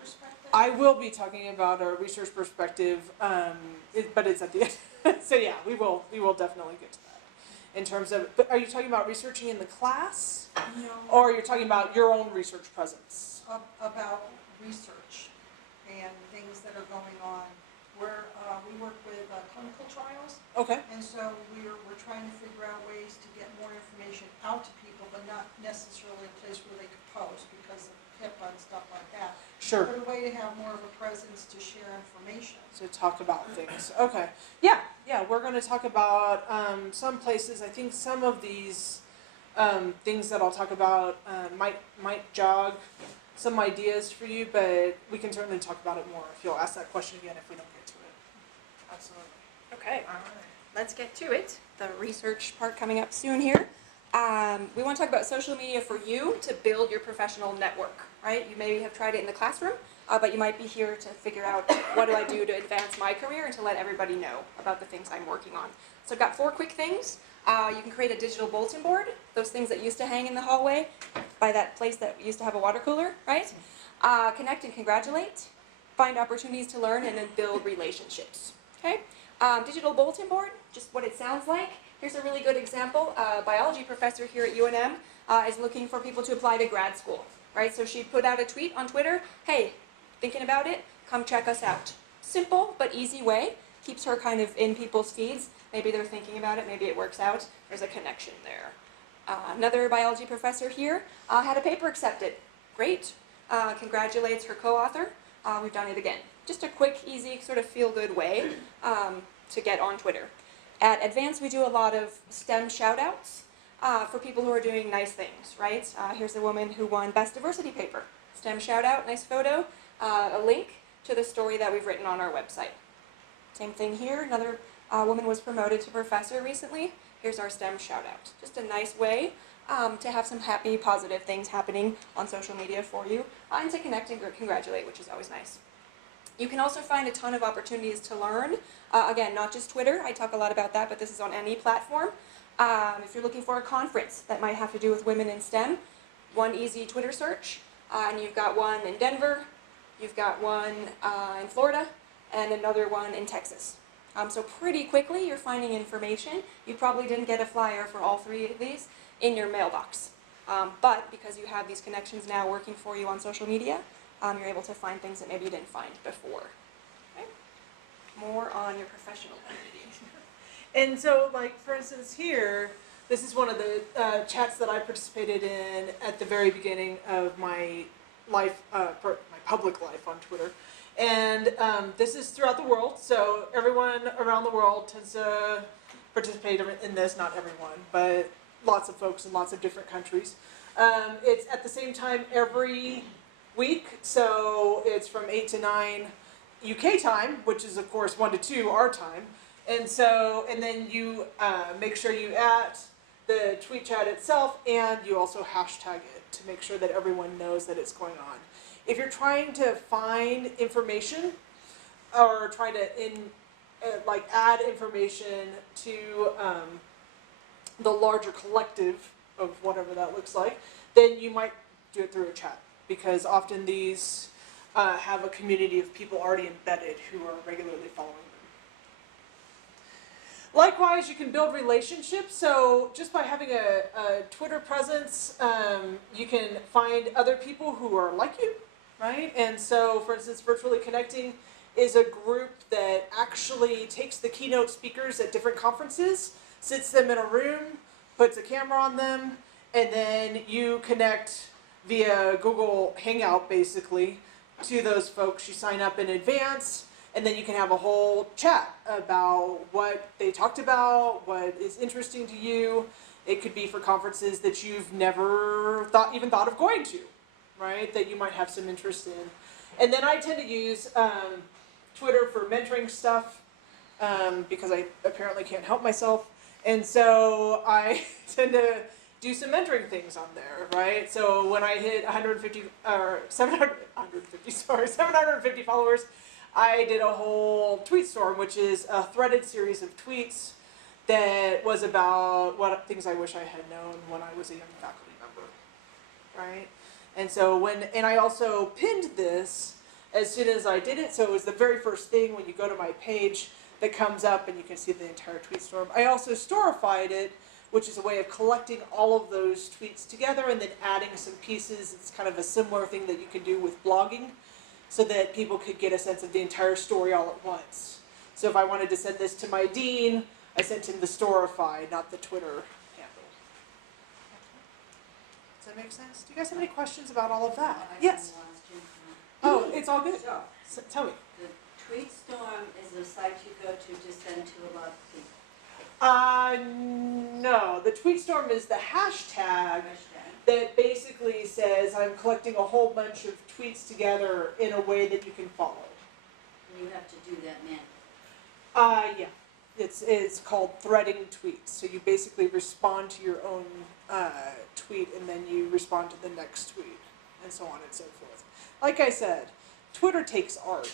perspective? I will be talking about a research perspective, but it's at the end. So yeah, we will definitely get to that. In terms of, but are you talking about researching in the class, No. or you're talking about your own research presence? About research and things that are going on. We work with clinical trials, Okay. and so we're trying to figure out ways to get more information out to people, but not necessarily a place where they could post because of HIPAA and stuff like that. Sure. But a way to have more of a presence to share information. So talk about things. Okay. Yeah. We're going to talk about some places. I think some of these things that I'll talk about might jog some ideas for you, but we can certainly talk about it more if you'll ask that question again if we don't get to it. Absolutely. Okay, All right. let's get to it. The research part coming up soon here. We want to talk about social media for you to build your professional network, right? You maybe have tried it in the classroom, but you might be here to figure out what do I do to advance my career and to let everybody know about the things I'm working on. So I've got 4 quick things. You can create a digital bulletin board, those things that used to hang in the hallway by that place that used to have a water cooler, right? Connect and congratulate, find opportunities to learn, and then build relationships, okay? Digital bulletin board, just what it sounds like. Here's a really good example. A biology professor here at UNM is looking for people to apply to grad school, right? So she put out a tweet on Twitter, hey, thinking about it, come check us out. Simple but easy way, keeps her kind of in people's feeds. Maybe they're thinking about it, maybe it works out. There's a connection there. Another biology professor here had a paper accepted. Great. Congratulates her co-author. We've done it again. Just a quick, easy, sort of feel-good way to get on Twitter. At Advance, we do a lot of STEM shout-outs for people who are doing nice things, right? Here's a woman who won Best Diversity Paper. STEM shout-out, nice photo, a link to the story that we've written on our website. Same thing here. Another woman was promoted to professor recently. Here's our STEM shout-out. Just a nice way to have some happy, positive things happening on social media for you, and to connect and congratulate, which is always nice. You can also find a ton of opportunities to learn. Again, not just Twitter. I talk a lot about that, but this is on any platform. If you're looking for a conference that might have to do with women in STEM, one easy Twitter search, and you've got one in Denver, you've got one in Florida, and another one in Texas. So pretty quickly you're finding information. You probably didn't get a flyer for all 3 of these in your mailbox. But because you have these connections now working for you on social media, you're able to find things that maybe you didn't find before. Okay? More on your professional community. And so, like, for instance here, this is one of the chats that I participated in at the very beginning of my life, my public life on Twitter. And this is throughout the world, so everyone around the world tends to participate in this, not everyone, but lots of folks in lots of different countries. It's at the same time every week, so it's from 8 to 9 UK time, which is of course 1 to 2 our time. And so, and then you make sure you add the tweet chat itself, and you also hashtag it to make sure that everyone knows that it's going on. If you're trying to find information or trying to add information to the larger collective of whatever that looks like, then you might do it through a chat, because often these have a community of people already embedded who are regularly following them. Likewise, you can build relationships. So just by having a Twitter presence, you can find other people who are like you, right? And so, for instance, Virtually Connecting is a group that actually takes the keynote speakers at different conferences, sits them in a room, puts a camera on them, and then you connect via Google Hangout, basically, to those folks. You sign up in advance, and then you can have a whole chat about what they talked about, what is interesting to you. It could be for conferences that you've never even thought of going to, right? That you might have some interest in. And then I tend to use Twitter for mentoring stuff because I apparently can't help myself. And so I tend to do some mentoring things on there, right? So when I hit 750 followers, I did a whole tweet storm, which is a threaded series of tweets that was about what things I wish I had known when I was a young faculty member, right? And so and I also pinned this as soon as I did it, so it was the very first thing when you go to my page that comes up, and you can see the entire tweet storm. I also storified it, which is a way of collecting all of those tweets together and then adding some pieces. It's kind of a similar thing that you can do with blogging, so that people could get a sense of the entire story all at once. So if I wanted to send this to my dean, I sent him the Storify, not the Twitter handle. Does that make sense? Do you guys have any questions about all of that? Yes. Oh, it's all good. So, tell me. The tweet storm is a site you go to send to a lot of people. No. The tweet storm is the hashtag that basically says I'm collecting a whole bunch of tweets together in a way that you can follow. And you have to do that manually. Yeah. It's called threading tweets. So you basically respond to your own tweet, and then you respond to the next tweet, and so on and so forth. Like I said, Twitter takes art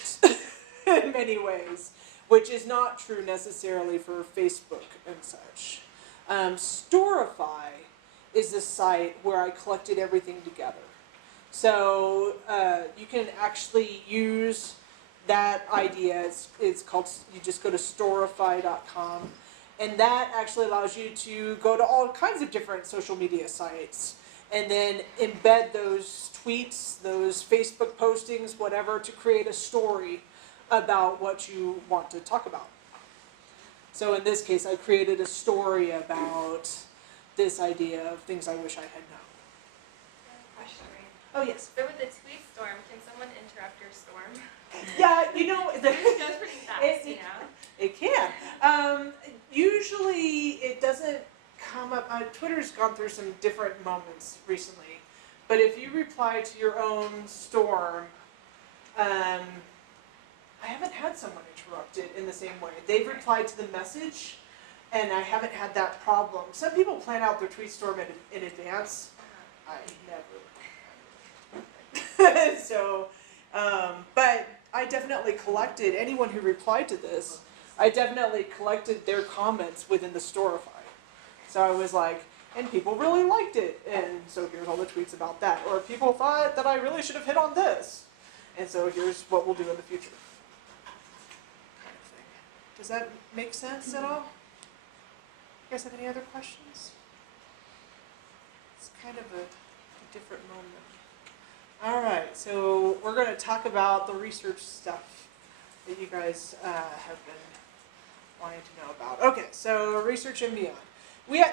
in many ways, which is not true necessarily for Facebook and such. Storify is the site where I collected everything together. So you can actually use that idea. It's called, you just go to storify.com, and that actually allows you to go to all kinds of different social media sites and then embed those tweets, those Facebook postings, whatever, to create a story about what you want to talk about. So in this case, I created a story about this idea of things I wish I had known. Question. Oh, yes. So with the tweet storm, can someone interrupt your storm? Yeah, It goes pretty fast, you know? It can. Usually it doesn't come up. Twitter's gone through some different moments recently. But if you reply to your own storm, I haven't had someone interrupt it in the same way. They've replied to the message, and I haven't had that problem. Some people plan out their tweet storm in advance. I never. So, but I definitely collected, anyone who replied to this, I definitely collected their comments within the Storify. So I was like, and people really liked it, and so here's all the tweets about that. Or people thought that I really should have hit on this, and so here's what we'll do in the future. Kind of thing. Does that make sense at all? You guys have any other questions? It's kind of a different moment. All right, so we're going to talk about the research stuff that you guys have been wanting to know about. Okay, so research and beyond.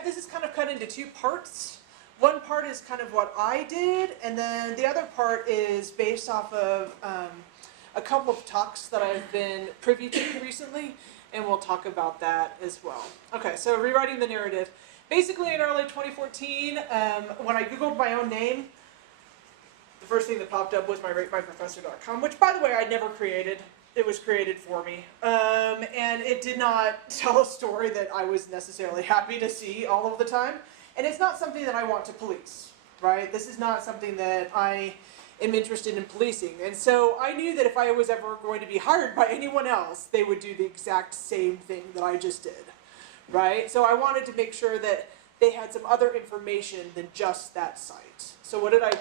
This is kind of cut into two parts. One part is kind of what I did, and then the other part is based off of a couple of talks that I've been privy to recently, and we'll talk about that as well. Okay, so rewriting the narrative. Basically in early 2014, when I Googled my own name, the first thing that popped up was myratemyprofessor.com, which by the way I never created. It was created for me. And it did not tell a story that I was necessarily happy to see all of the time. And it's not something that I want to police, right? This is not something that I am interested in policing. And so I knew that if I was ever going to be hired by anyone else, they would do the exact same thing that I just did, right? So I wanted to make sure that they had some other information than just that site. So what did I do?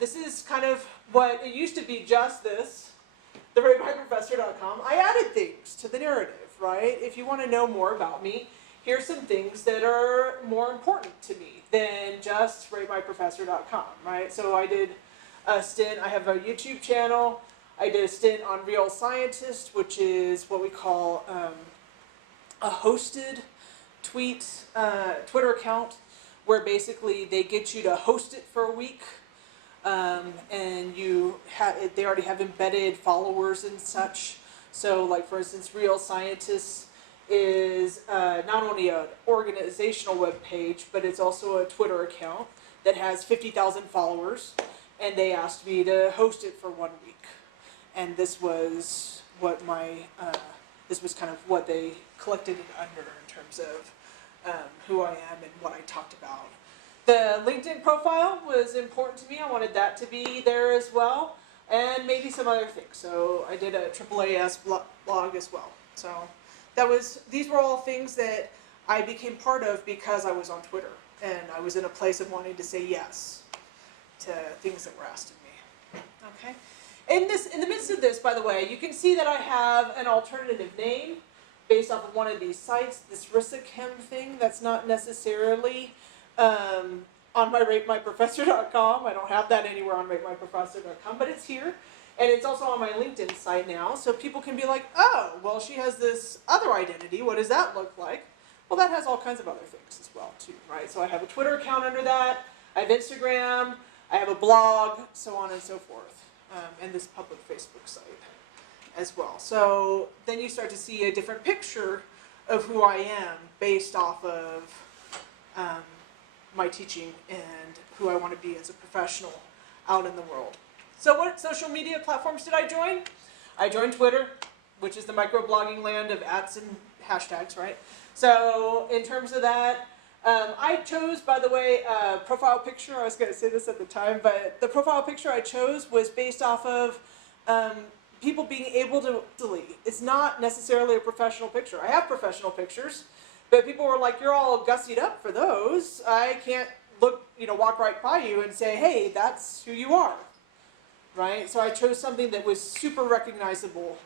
This is kind of what, it used to be just this, theratemyprofessor.com. I added things to the narrative, right? If you want to know more about me, here's some things that are more important to me than just ratemyprofessor.com, right? So I did a stint, I have a YouTube channel, I did a stint on Real Scientist, which is what we call a hosted Twitter account, where basically they get you to host it for a week, and they already have embedded followers and such. So like for instance, Real Scientists is not only an organizational web page, but it's also a Twitter account that has 50,000 followers, and they asked me to host it for 1 week. And this was what this was kind of what they collected it under in terms of who I am and what I talked about. The LinkedIn profile was important to me. I wanted that to be there as well, and maybe some other things. So I did a AAAS blog as well. So these were all things that I became part of because I was on Twitter, and I was in a place of wanting to say yes to things that were asked of me. Okay. In the midst of this, by the way, you can see that I have an alternative name based off of one of these sites, this RISAChem thing. That's not necessarily on myratemyprofessor.com. I don't have that anywhere on ratemyprofessor.com, but it's here. And it's also on my LinkedIn site now, so people can be like, oh, well, she has this other identity. What does that look like? Well, that has all kinds of other things as well, too, right? So I have a Twitter account under that. I have Instagram. I have a blog, so on and so forth, and this public Facebook site as well. So then you start to see a different picture of who I am based off of my teaching and who I want to be as a professional out in the world. So what social media platforms did I join? I joined Twitter, which is the microblogging land of @ and hashtags, right? So in terms of that, I chose, by the way, a profile picture. I was going to say this at the time, but the profile picture I chose was based off of people being able to delete. It's not necessarily a professional picture. I have professional pictures, but people were like, "You're all gussied up for those. I can't walk right by you and say, hey, that's who you are." Right? So I chose something that was super recognizable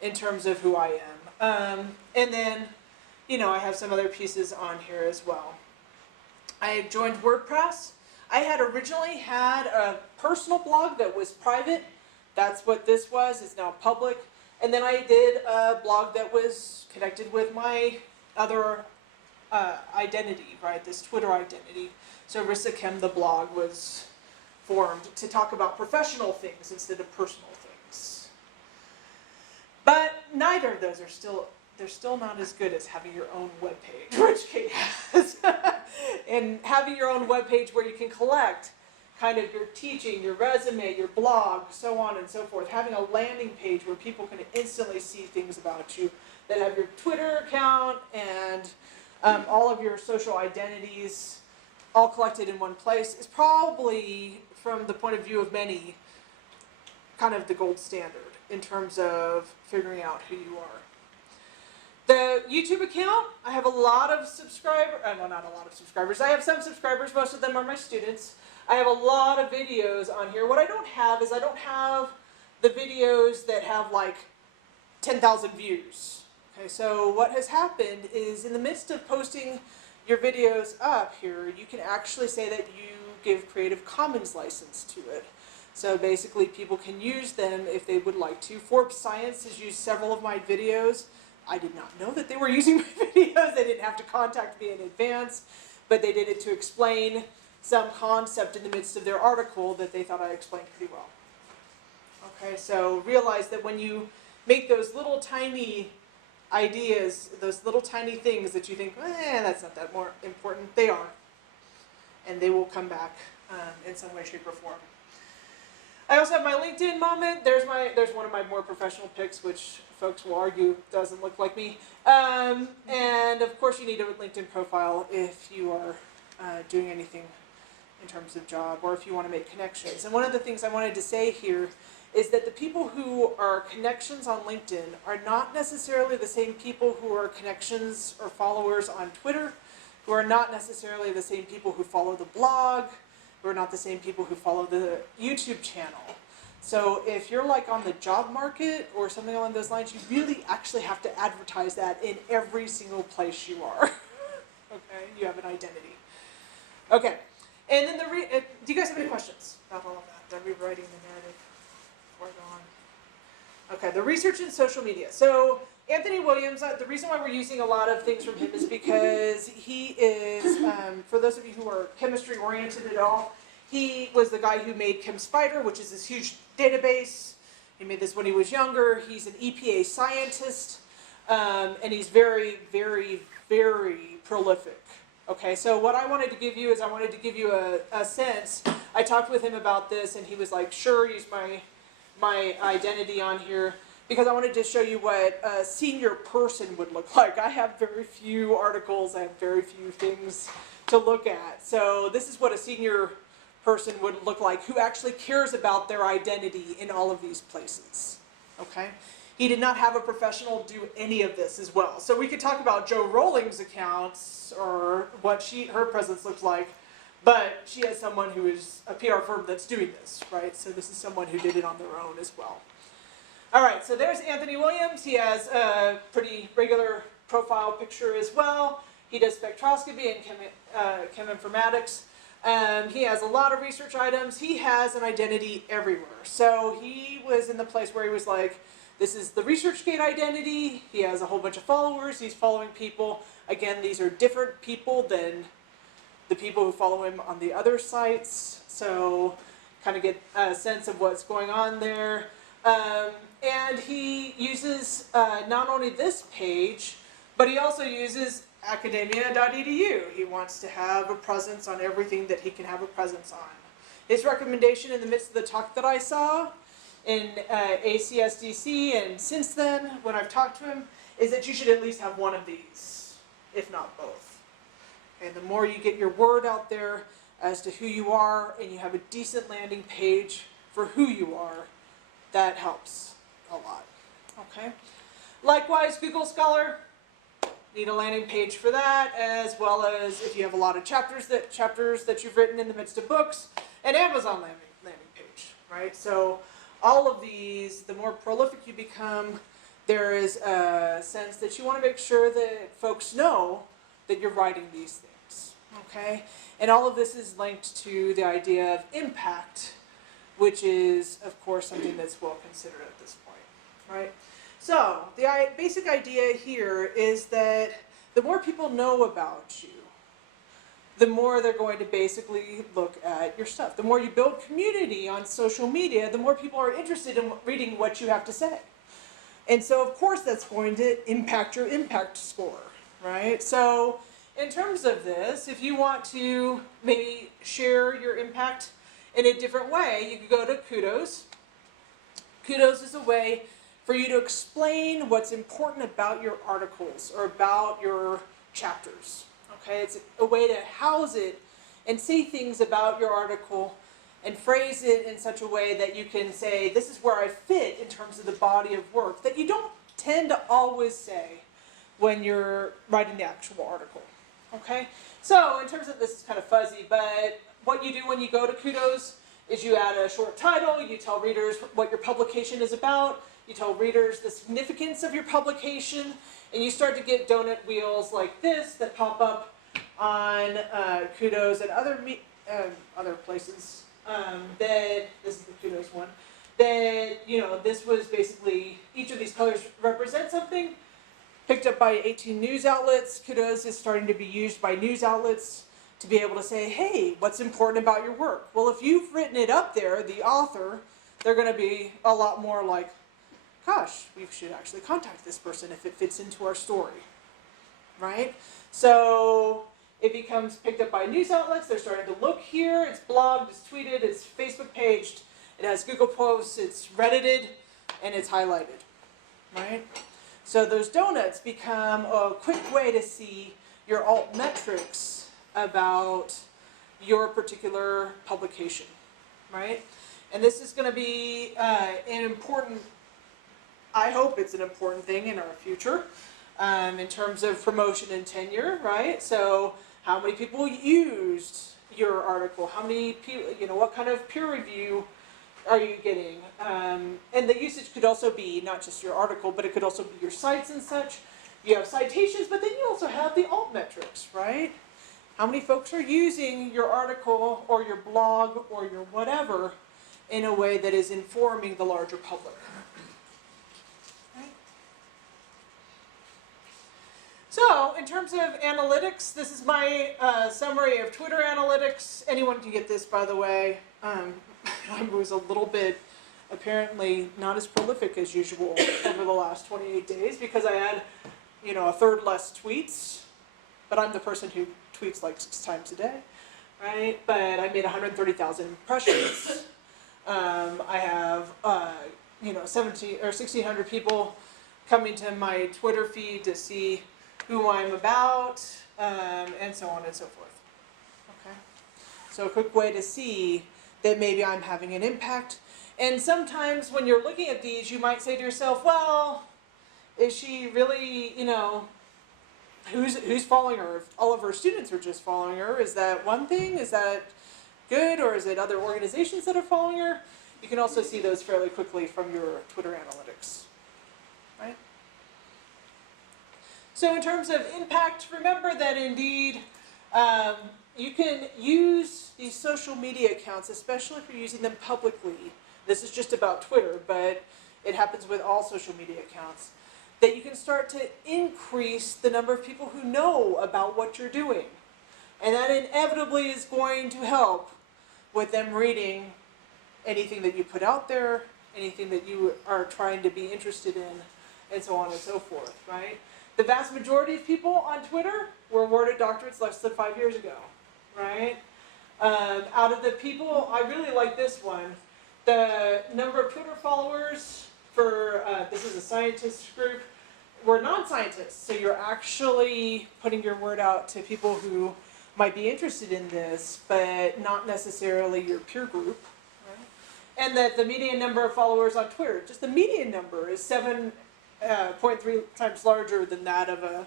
in terms of who I am. And then, I have some other pieces on here as well. I joined WordPress. I had originally had a personal blog that was private. That's what this was. It's now public. And then I did a blog that was connected with my other identity, right? This Twitter identity. So RISAChem, the blog, was formed to talk about professional things instead of personal things. But neither of those they're still not as good as having your own webpage, which Kate has. And having your own webpage where you can collect kind of your teaching, your resume, your blog, so on and so forth. Having a landing page where people can instantly see things about you that have your Twitter account and all of your social identities all collected in one place is probably, from the point of view of many, kind of the gold standard in terms of figuring out who you are. The YouTube account, I have a lot of subscribers, well, not a lot of subscribers. I have some subscribers, most of them are my students. I have a lot of videos on here. What I don't have is I don't have the videos that have like 10,000 views. Okay, so what has happened is in the midst of posting your videos up here, you can actually say that you give Creative Commons license to it. So basically people can use them if they would like to. Forbes Science has used several of my videos. I did not know that they were using my videos. They didn't have to contact me in advance, but they did it to explain some concept in the midst of their article that they thought I explained pretty well. Okay, so realize that when you make those little tiny ideas, those little tiny things that you think, that's not that more important, they are. And they will come back in some way, shape, or form. I also have my LinkedIn moment. There's one of my more professional pics, which folks will argue doesn't look like me. And of course you need a LinkedIn profile if you are doing anything in terms of job or if you want to make connections. And one of the things I wanted to say here is that the people who are connections on LinkedIn are not necessarily the same people who are connections or followers on Twitter, who are not necessarily the same people who follow the blog, who are not the same people who follow the YouTube channel. So if you're like on the job market or something along those lines, you really actually have to advertise that in every single place you are. Okay, you have an identity. Okay, and then do you guys have any questions about all of that? They're rewriting the narrative before I go on. Okay, the research in social media. So Anthony Williams, the reason why we're using a lot of things from him is because he is, for those of you who are chemistry oriented at all, he was the guy who made ChemSpider, which is this huge database. He made this when he was younger. He's an EPA scientist, and he's very, very, very prolific. Okay, so what I wanted to give you is I wanted to give you a sense. I talked with him about this, and he was like, sure, use my identity on here, because I wanted to show you what a senior person would look like. I have very few articles, I have very few things to look at. So this is what a senior person would look like who actually cares about their identity in all of these places. Okay? He did not have a professional do any of this as well. So we could talk about Joe Rolling's accounts or what her presence looks like, but she has someone who is a PR firm that's doing this, right? So this is someone who did it on their own as well. All right, so there's Anthony Williams. He has a pretty regular profile picture as well. He does spectroscopy and cheminformatics. He has a lot of research items. He has an identity everywhere. So he was in the place where he was like, this is the ResearchGate identity. He has a whole bunch of followers. He's following people. Again, these are different people than the people who follow him on the other sites. So kind of get a sense of what's going on there. And he uses not only this page, but he also uses academia.edu. He wants to have a presence on everything that he can have a presence on. His recommendation in the midst of the talk that I saw in ACSDC and since then, when I've talked to him, is that you should at least have one of these, if not both. Okay, the more you get your word out there as to who you are and you have a decent landing page for who you are, that helps a lot. Okay. Likewise, Google Scholar, need a landing page for that, as well as if you have a lot of chapters that you've written in the midst of books, an Amazon landing page, right? So all of these, the more prolific you become, there is a sense that you want to make sure that folks know that you're writing these things, okay? And all of this is linked to the idea of impact, which is, of course, something that's well considered at this point, right? So the basic idea here is that the more people know about you, the more they're going to basically look at your stuff. The more you build community on social media, the more people are interested in reading what you have to say. And so, of course, that's going to impact your impact score, right? So in terms of this, if you want to maybe share your impact in a different way, you could go to Kudos. Kudos is a way for you to explain what's important about your articles or about your chapters. Okay, it's a way to house it and say things about your article and phrase it in such a way that you can say, this is where I fit in terms of the body of work that you don't tend to always say when you're writing the actual article. Okay, so in terms of this is kind of fuzzy, but what you do when you go to Kudos is you add a short title, you tell readers what your publication is about, you tell readers the significance of your publication, and you start to get donut wheels like this that pop up on Kudos and other places. That this is the Kudos one. That this was basically each of these colors represent something. Picked up by 18 news outlets. Kudos is starting to be used by news outlets to be able to say, hey, what's important about your work? Well, if you've written it up there, the author, they're going to be a lot more like, gosh, we should actually contact this person if it fits into our story, right? So it becomes picked up by news outlets. They're starting to look here. It's blogged, it's tweeted, it's Facebook paged, it has Google posts, it's Reddited, and it's highlighted, right? So those donuts become a quick way to see your alt metrics about your particular publication, right? And this is going to be an important, I hope it's an important thing in our future in terms of promotion and tenure, right? So how many people used your article? How many people, what kind of peer review are you getting? And the usage could also be not just your article, but it could also be your sites and such. You have citations, but then you also have the alt metrics, right? How many folks are using your article or your blog or your whatever in a way that is informing the larger public? Right? So, in terms of analytics, this is my summary of Twitter analytics. Anyone can get this, by the way. I was a little bit, apparently, not as prolific as usual over the last 28 days because I had, a third less tweets. But I'm the person who tweets like 6 times a day, right? But I made 130,000 impressions. I have, 1,700 or 1,600 people coming to my Twitter feed to see who I'm about, and so on and so forth. Okay. So a quick way to see that maybe I'm having an impact. And sometimes when you're looking at these, you might say to yourself, well, is she really, who's following her? If all of her students are just following her, is that one thing? Is that good? Or is it other organizations that are following her? You can also see those fairly quickly from your Twitter analytics, right? So in terms of impact, remember that indeed you can use these social media accounts, especially if you're using them publicly. This is just about Twitter, but it happens with all social media accounts. That you can start to increase the number of people who know about what you're doing. And that inevitably is going to help with them reading anything that you put out there, anything that you are trying to be interested in, and so on and so forth, right? The vast majority of people on Twitter were awarded doctorates less than 5 years ago, right? Out of the people, I really like this one. The number of Twitter followers for, this is a scientist group, were non-scientists. So you're actually putting your word out to people who might be interested in this, but not necessarily your peer group. Right? And that the median number of followers on Twitter, just the median number is 7.3 times larger than that of a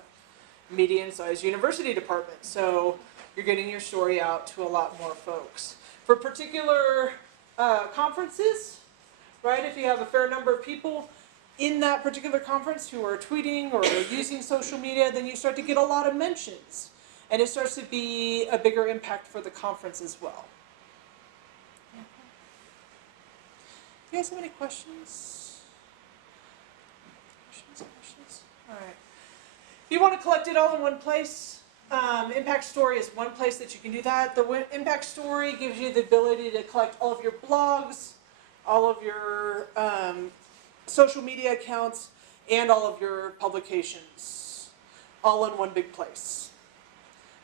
median-sized university department. So you're getting your story out to a lot more folks. For particular conferences, right, if you have a fair number of people in that particular conference who are tweeting or using social media, then you start to get a lot of mentions. And it starts to be a bigger impact for the conference as well. You guys have any questions? Questions? All right. If you want to collect it all in one place, Impact Story is one place that you can do that. The Impact Story gives you the ability to collect all of your blogs, all of your social media accounts, and all of your publications, all in one big place.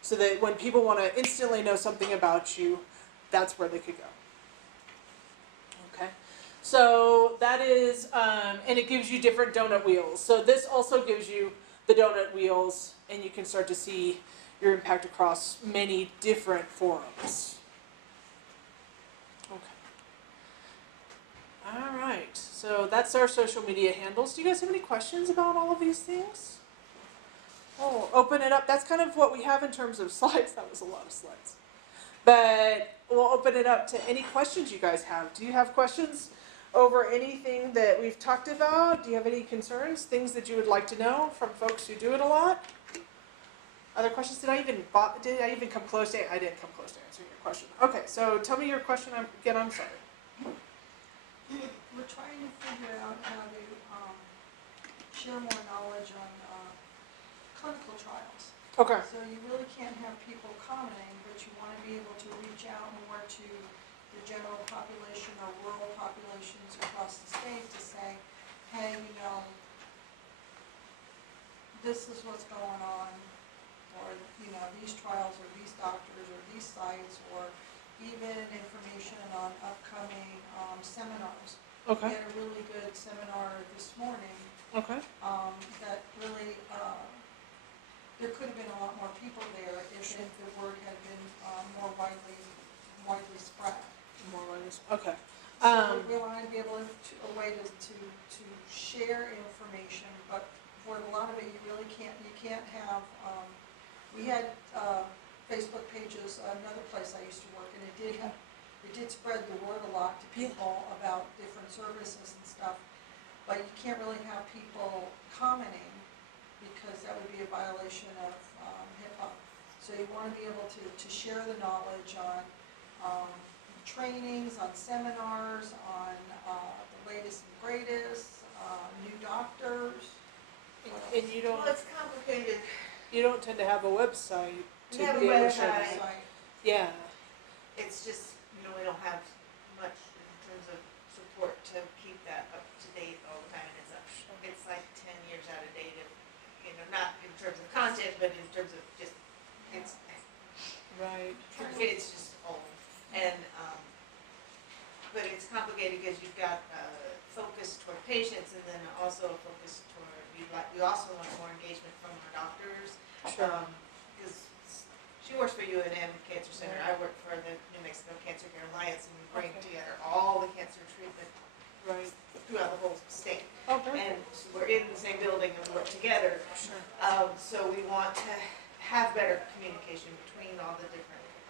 So that when people want to instantly know something about you, that's where they could go. Okay? So that is, and it gives you different donut wheels. So this also gives you the donut wheels, and you can start to see your impact across many different forums. All right, so that's our social media handles. Do you guys have any questions about all of these things? Oh, open it up. That's kind of what we have in terms of slides. That was a lot of slides. But we'll open it up to any questions you guys have. Do you have questions over anything that we've talked about? Do you have any concerns, things that you would like to know from folks who do it a lot? Other questions? Did I even come close to, I didn't come close to answering your question. Okay, so tell me your question again, I'm sorry. We're trying to figure out how to share more knowledge on clinical trials. Okay. So you really can't have people commenting, but you want to be able to reach out more to the general population or rural populations across the state to say, hey, you know, this is what's going on, or, you know, these trials or these doctors or these sites, or even information on upcoming seminars. Okay. We had a really good seminar this morning Okay. that really, there could have been a lot more people there if the word had been more widely spread. More like this. Okay. So we want to be able to, a way to share information, but for a lot of it, you can't have, we had Facebook pages, another place I used to work, and it did spread the word a lot to people about different services and stuff, but you can't really have people commenting because that would be a violation of HIPAA. So you want to be able to share the knowledge on trainings, on seminars, on the latest and greatest, new doctors. And you don't, Well, it's complicated. you don't tend to have a website to We have a be able to share website. this. Yeah. It's just, we don't have much in terms of support to keep that up to date all the time. And it's like 10 years out of date, not in terms of content, but in terms of just, Right. it's just old. And, but it's complicated because you've got focus toward patients and then also a focus toward, we also want more engagement from our doctors. Sure. Because she works for UNM Cancer Center, I work for the New Mexico Cancer Care Alliance, and we bring together all the cancer treatment Right. throughout the whole state. Oh, very And so we're in the same building and we work together. Sure. So we want to have better communication between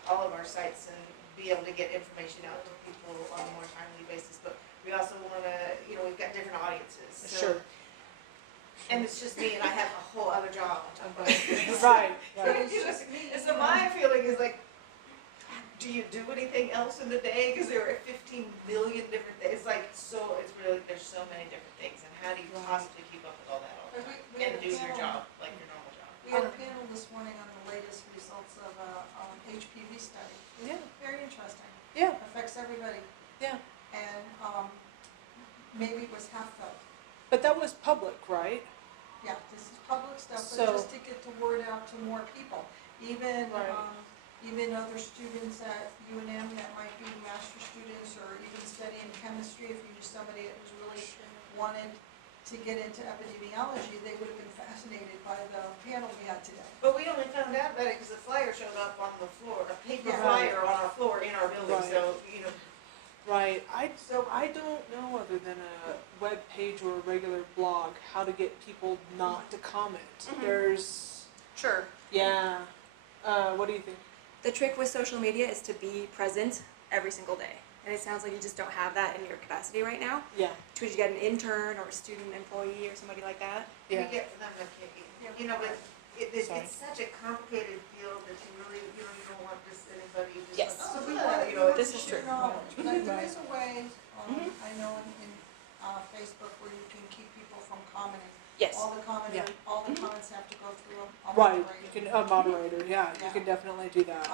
all of our sites and be able to get information out to people on a more timely basis. But we also want to, we've got different audiences. So, Sure. and it's just me, and I have a whole other job on top of it. Right. So, Right. and so my feeling is like, do you do anything else in the day? Because there are 15 million different things. It's like, so it's really, there's so many different things. And how do you Right. possibly keep up with all that all the But time? we had And a do your panel- job, like your normal job. We had a panel this morning on the latest results of a HPV study. Yeah. Very interesting. Yeah. Affects everybody. Yeah. And maybe it was half filled. But that was public, right? Yeah, this is public stuff, So- but just to get the word out to more people. Even, Right. even other students at UNM that might be master students or even studying chemistry, if you knew somebody that was really wanted to get into epidemiology, they would have been fascinated by the panel we had today. But we only found out about it because the flyer showed up on the floor, a paper Yeah. flyer on our floor in our building. Right. So, Right. I don't know, other than a web page or a regular blog, how to get people not to comment. Mhm. There's, Sure. yeah. What do you think? The trick with social media is to be present every single day. And it sounds like you just don't have that in your capacity right now. Yeah. Could you get an intern or a student employee or somebody like that? we Yeah. get them, but Sorry. it's such a complicated field that you really, you don't want just anybody just. Yes. like, So oh, we yeah, want, This to is share true. knowledge, but there Right. is a way, Mhm. I know in Facebook where you can keep people from commenting. Yes. All the comments, Yeah. all the Mhm. comments have to go through a Right. moderator. You can, a moderator, yeah. You Yeah. can definitely do that.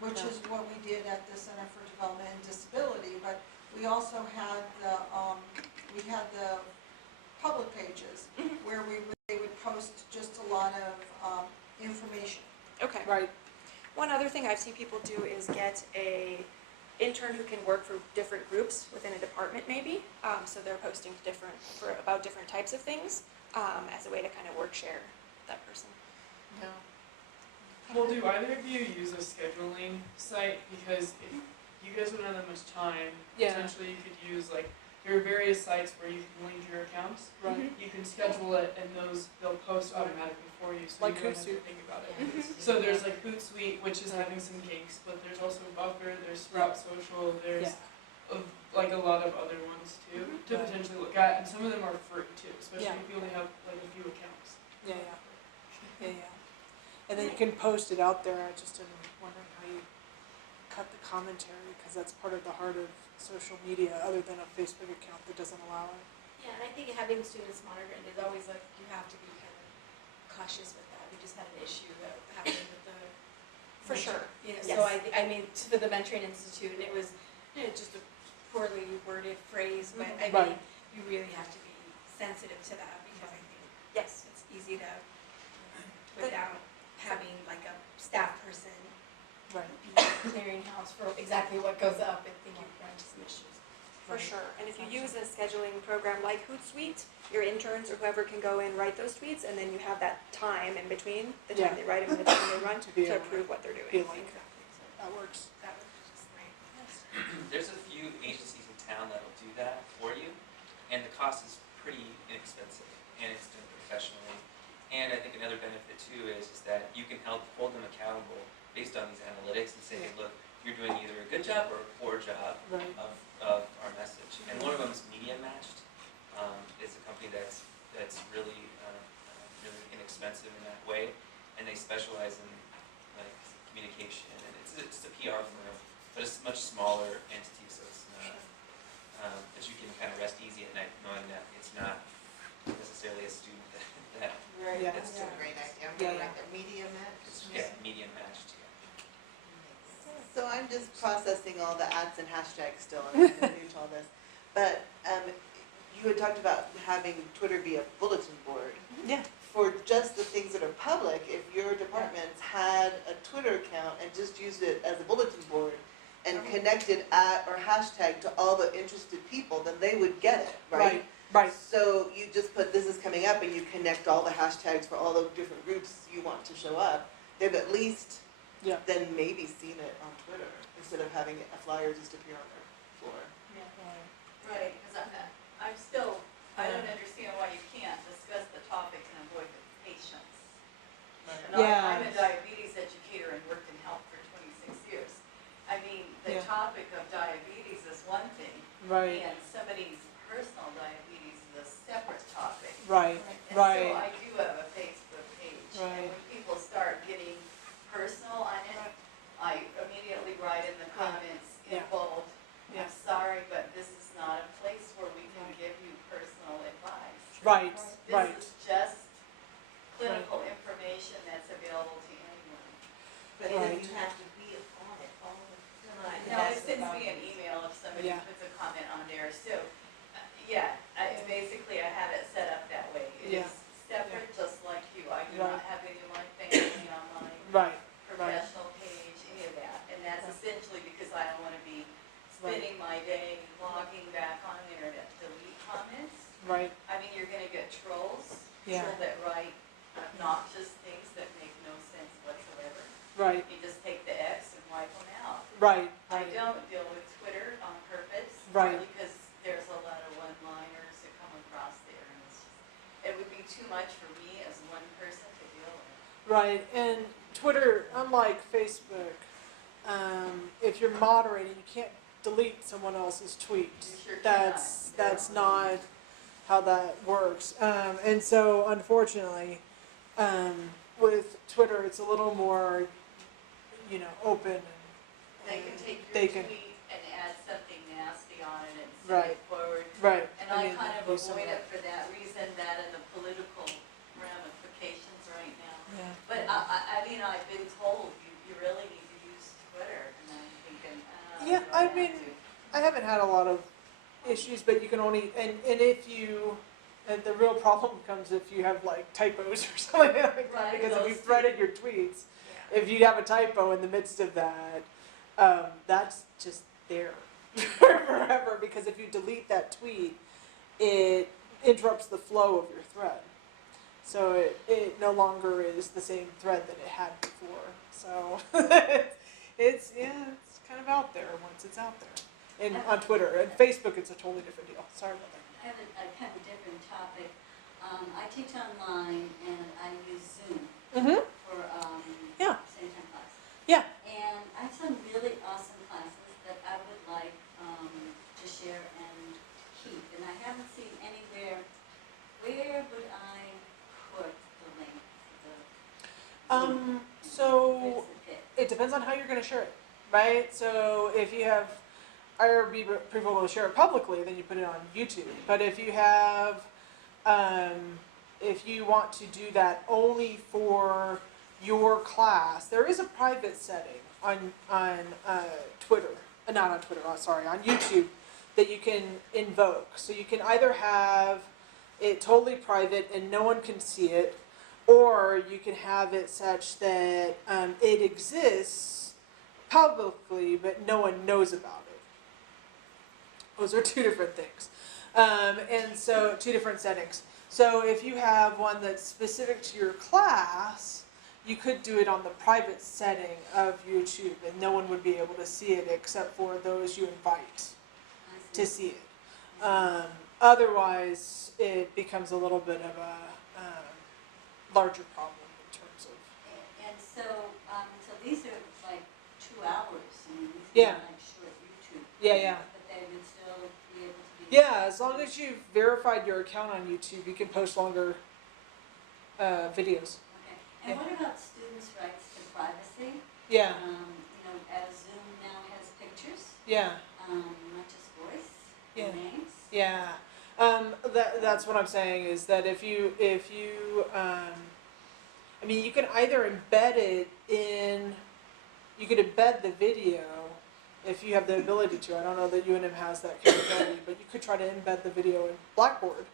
Which Yeah. is what we did at the Center for Development and Disability, but we also had the public pages Mhm. where they would post just a lot of information. Okay. Right. One other thing I've seen people do is get a intern who can work for different groups within a department maybe. So they're posting about different types of things as a way to kind of work share that person. Yeah. Well, do either of you use a scheduling site? Because if you guys don't have that much time, Yeah. potentially you could use there are various sites where you can link your accounts. Right. Mhm. You can schedule it and they'll post automatically for you, so Like you don't have to Hootsuite. think about it. Mhm. So there's Hootsuite, which is having some kinks, but there's also Buffer, there's Sprout Social, there's Yeah. of like a lot of other ones too, to Right. potentially look at, and some of them are free too, especially Yeah. if you only have like a few accounts. Yeah. And then you can post it out there. I just am wondering how you cut the commentary, because that's part of the heart of social media, other than a Facebook account that doesn't allow it. Yeah, and I think having students monitor it is always like, you have to be kind of cautious with that. We just had an issue that happened with the. For sure. You know, Yes. so I mean, for the Mentoring Institute, and it was, just a poorly worded phrase, but I Right. mean, you really have to be sensitive to that, because I think Yes. it's easy to, without having like a staff person Right. be a clearinghouse for exactly what goes up, I think you run into some issues. For Right. sure. And if you use a scheduling program like Hootsuite, your interns or whoever can go in, write those tweets, and then you have that time in between, the time Yeah. they write them and the time they run, To be to able to approve what they're doing. be like, Exactly, so that works. that was just great. There's a few agencies in town that'll do that for you, and the cost is pretty inexpensive, and it's done professionally. And I think another benefit too is that you can hold them accountable based on these analytics and say, hey, look, you're doing either a good job or a poor job Right. of our message. And one of them is Media Matched. It's a company that's really really inexpensive in that way, and they specialize in like communication, and it's a PR firm, but it's a much smaller entity, so it's not. But you can kind of rest easy at night knowing that it's not necessarily a student that Right, Yeah. that's a great idea. I'm Yeah, gonna yeah. write that media match. it's media matched. So I'm just processing all the ads and hashtags still, and I'm new to all this. But you had talked about having Twitter be a bulletin board. Yeah. For just the things that are public, if your departments had a Twitter account and just used it as a bulletin board and connected at or hashtag to all the interested people, then they would get it, right? Right. So you just put this is coming up and you connect all the hashtags for all the different groups you want to show up. They've at least Yeah. then maybe seen it on Twitter instead of having a flyer just appear on their floor. Right, because I don't understand why you can't discuss the topic and avoid the patients. And Yeah. I'm a diabetes educator and worked in health for 26 years. I mean, the Yeah. topic of diabetes is one thing, Right. and somebody's personal diabetes is a separate topic. Right. And so Right. I do have a Facebook page, Right. and when people start getting personal on it, I immediately write in the comments in Yeah. bold, Yeah. I'm sorry, but this is not a place where we can give you personal advice. Right. This is just clinical information that's available to anyone. But Right. then you have to be on it all the time. No, it sends me an email if somebody Yeah. puts a comment on there, so, basically I have it set up that way. It Yeah. is separate, just like you, I do Right. not have any of my family on my Right. professional page, any of that, and that's essentially because I don't wanna be spending my day logging back on there to delete comments. Right. I mean, you're gonna get trolls, Yeah. people that write obnoxious things that make no sense whatsoever. Right. You just take the X and wipe them out. Right. I Right. don't deal with Twitter on purpose, Right. partly because there's a lot of one-liners that come across there, and it would be too much for me as one person to deal with. Right. And Twitter, unlike Facebook, if you're moderating, you can't delete someone else's tweet. You sure That's not how that works. And so, unfortunately, with Twitter, it's a little more, open. They can take They your can- tweet and add something nasty on it and send Right. it forward. Right. And I mean, kind of do some avoid that. it for that reason, that and the political ramifications right now. Yeah. But I mean, I've been told you really need to use Twitter, and I'm thinking, Yeah, do I have mean, to? I haven't had a lot of issues, but you can only, and if you, and the real problem comes if you have like typos or something like that, Right, because if those you two. threaded your tweets, Yeah. if you have a typo in the midst of that, that's just there forever, because if you delete that tweet, it interrupts the flow of your thread. So it no longer is the same thread that it had before. So it's kind of out there once it's out there. And on Twitter and Facebook, it's a totally different deal. Sorry about that. I have a kind of different topic. I teach online and I use Zoom Mm-hmm. for Yeah. same time class. Yeah. And I have some really awesome classes that I would like So Where's the fit? it depends on how you're gonna share it, right? So if you have IRB approval to share it publicly, then you put it on YouTube. But if you have, if you want to do that only for your class, there is a private setting on Twitter, not on Twitter, sorry, on YouTube that you can invoke. So you can either have it totally private and no one can see it, or you can have it such that it exists publicly but no one knows about it. Those are two different things. And so, two different settings. So if you have one that's specific to your class, you could do it on the private setting of YouTube and no one would be able to see it except for those you invite to see it. Otherwise, it becomes a little bit of a larger problem in terms of. And so, so these are like 2 hours, and these Yeah. are like short YouTube. Yeah. But they would still be able to be. Yeah, as long as you've verified your account on YouTube, you can post longer videos. Okay, and what about students' rights to privacy? Yeah, You know, as Zoom now has pictures, yeah, not just voice, Yeah. and names. yeah. That's what I'm saying is that if you, I mean, you can either embed it in, you could embed the video if you have the ability to. I don't know that UNM has that capability, but you could try to embed the video in Blackboard.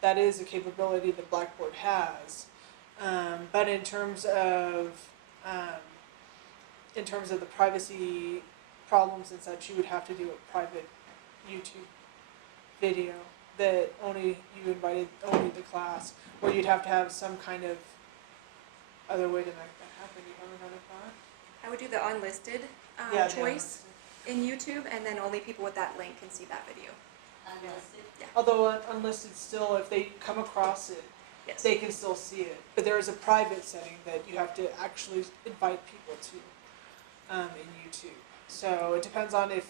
That is a capability that Blackboard has. But in terms of the privacy problems and such, you would have to do a private YouTube video that only you invited only the class, or you'd have to have some kind of other way to make that happen. You have another thought? I would do the unlisted Yeah, choice in YouTube, and then only people with that link can see that video. Unlisted. Although unlisted still, if they come across it, Yes. they can still see it. But there is a private setting that you have to actually invite people to in YouTube. So it depends on if,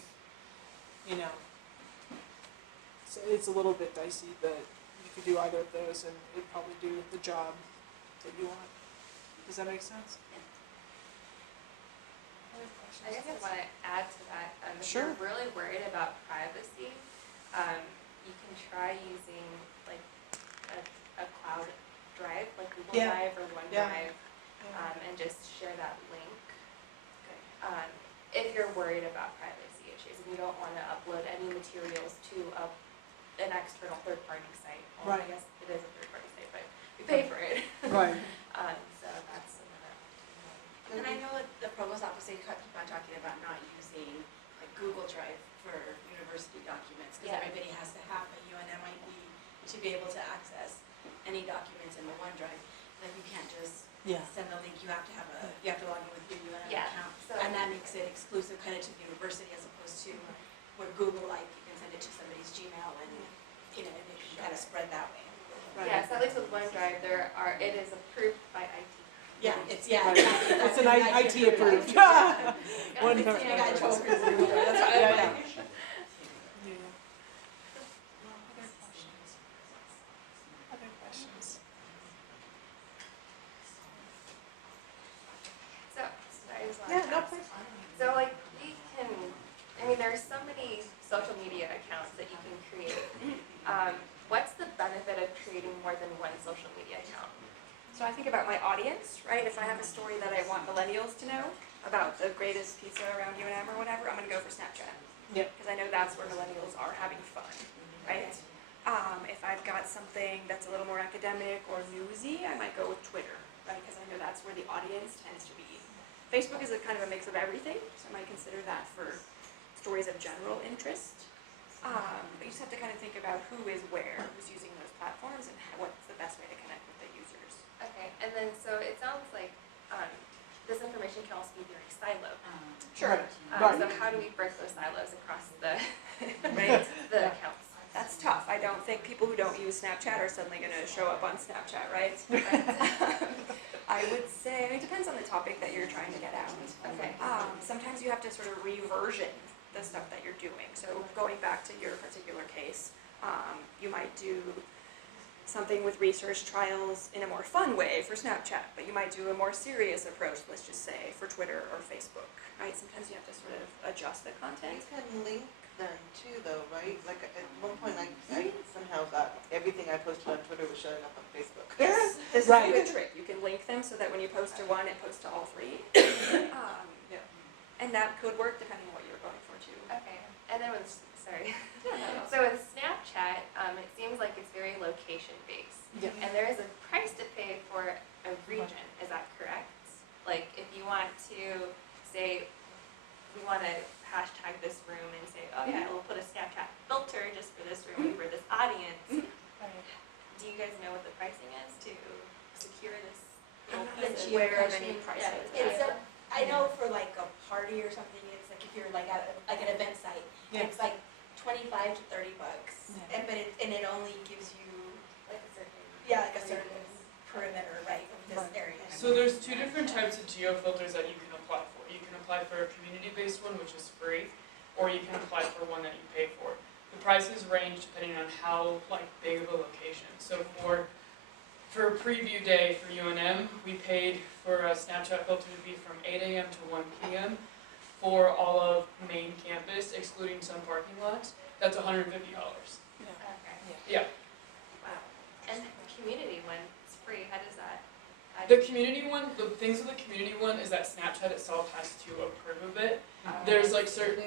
so it's a little bit dicey, but you could do either of those and it'd probably do the job that you want. Does that make sense? Other questions? I guess I want to add to that. If Sure. you're really worried about privacy, you can try using like a cloud drive, like Google Yeah. Drive or OneDrive, Yeah. and just share that link. If you're worried about privacy issues and you don't want to upload any materials to an external third-party site. Well, I Right. guess it is a third-party site, but you pay for it. Right. So that's another opportunity. And I know that the provost office, they keep on talking about not using like Google Drive for university documents, because Yeah. everybody has to have a UNM ID to be able to access any documents in the OneDrive. Like you can't just Yeah. send the link, you have to have you have to log in with your UNM Yeah, account. so- And that makes it exclusive kind of to the university as opposed to where Google, like, you can send it to somebody's Gmail and, and it can kind of spread that way. Right. Yeah, so at least with OneDrive, it is approved by IT. Yeah, it's It's an IT approved. Yeah. One It's note. I got in trouble for That's Google. That's why Yeah, I'm yeah. like. Other questions? Other questions? So, I just wanted Yeah, to no, ask. please. So like there's so many social media accounts that you can create. What's the benefit of creating more than one social media account? So I think about my audience, right? If I have a story that I want millennials to know about the greatest pizza around UNM or whatever, I'm gonna go for Snapchat. Yep. Because I know that's where millennials are having fun, right? If I've got something that's a little more academic or newsy, I might go with Twitter, right? Because I know that's where the audience tends to be. Facebook is a kind of a mix of everything, so I might consider that for stories of general interest. But you just have to kind of think about who is where, who's using those platforms, and what's the best way to connect with the users. Okay, and then so it sounds like this information can also be very siloed. Sure. Right. So how do we break those silos across the Right. the accounts? That's tough. I don't think people who don't use Snapchat are suddenly going to show up on Snapchat, right? I would say, it depends on the topic that you're trying to get out. Okay. Sometimes you have to sort of reversion the stuff that you're doing. So going back to your particular case, you might do something with research trials in a more fun way for Snapchat, but you might do a more serious approach, let's just say, for Twitter or Facebook, right? Sometimes you have to sort of adjust the You content. can link them too, though, right? Like at one point, I somehow got everything I posted on Twitter was showing up on Facebook. Yes, this is a Right. good trick. You can link them so that when you post to one, it posts to all three. Yeah. And that could work depending on what you're going for too. Okay, and then with, sorry. So with Snapchat, it seems like it's very location-based. Yeah. And there is a price to pay for a region, is that correct? Like, if you want to say, we want to hashtag this room and say, oh yeah, we'll put a Snapchat filter just for this room and for this audience. Do you guys know what the pricing is to secure this? I'm not piece of aware of any information? prices. It's a, I know for like a party or something, it's like if you're like at like an event site, Yeah. it's like $25 to $30, Yeah. and it only gives you Like a certain. like a certain perimeter, right, of this Right. area. So there's two different types of geo filters that you can apply for. You can apply for a community-based one, which is free, or you can apply for one that you pay for. The prices range depending on how big of a location. So for preview day for UNM, we paid for a Snapchat filter to be from 8 a.m. to 1 p.m. for all of main campus, excluding some parking lots. That's $150. Okay. Yeah. Wow. And the community one, it's free, how does that? The community one, the things with the community one is that Snapchat itself has to approve of it. There's certain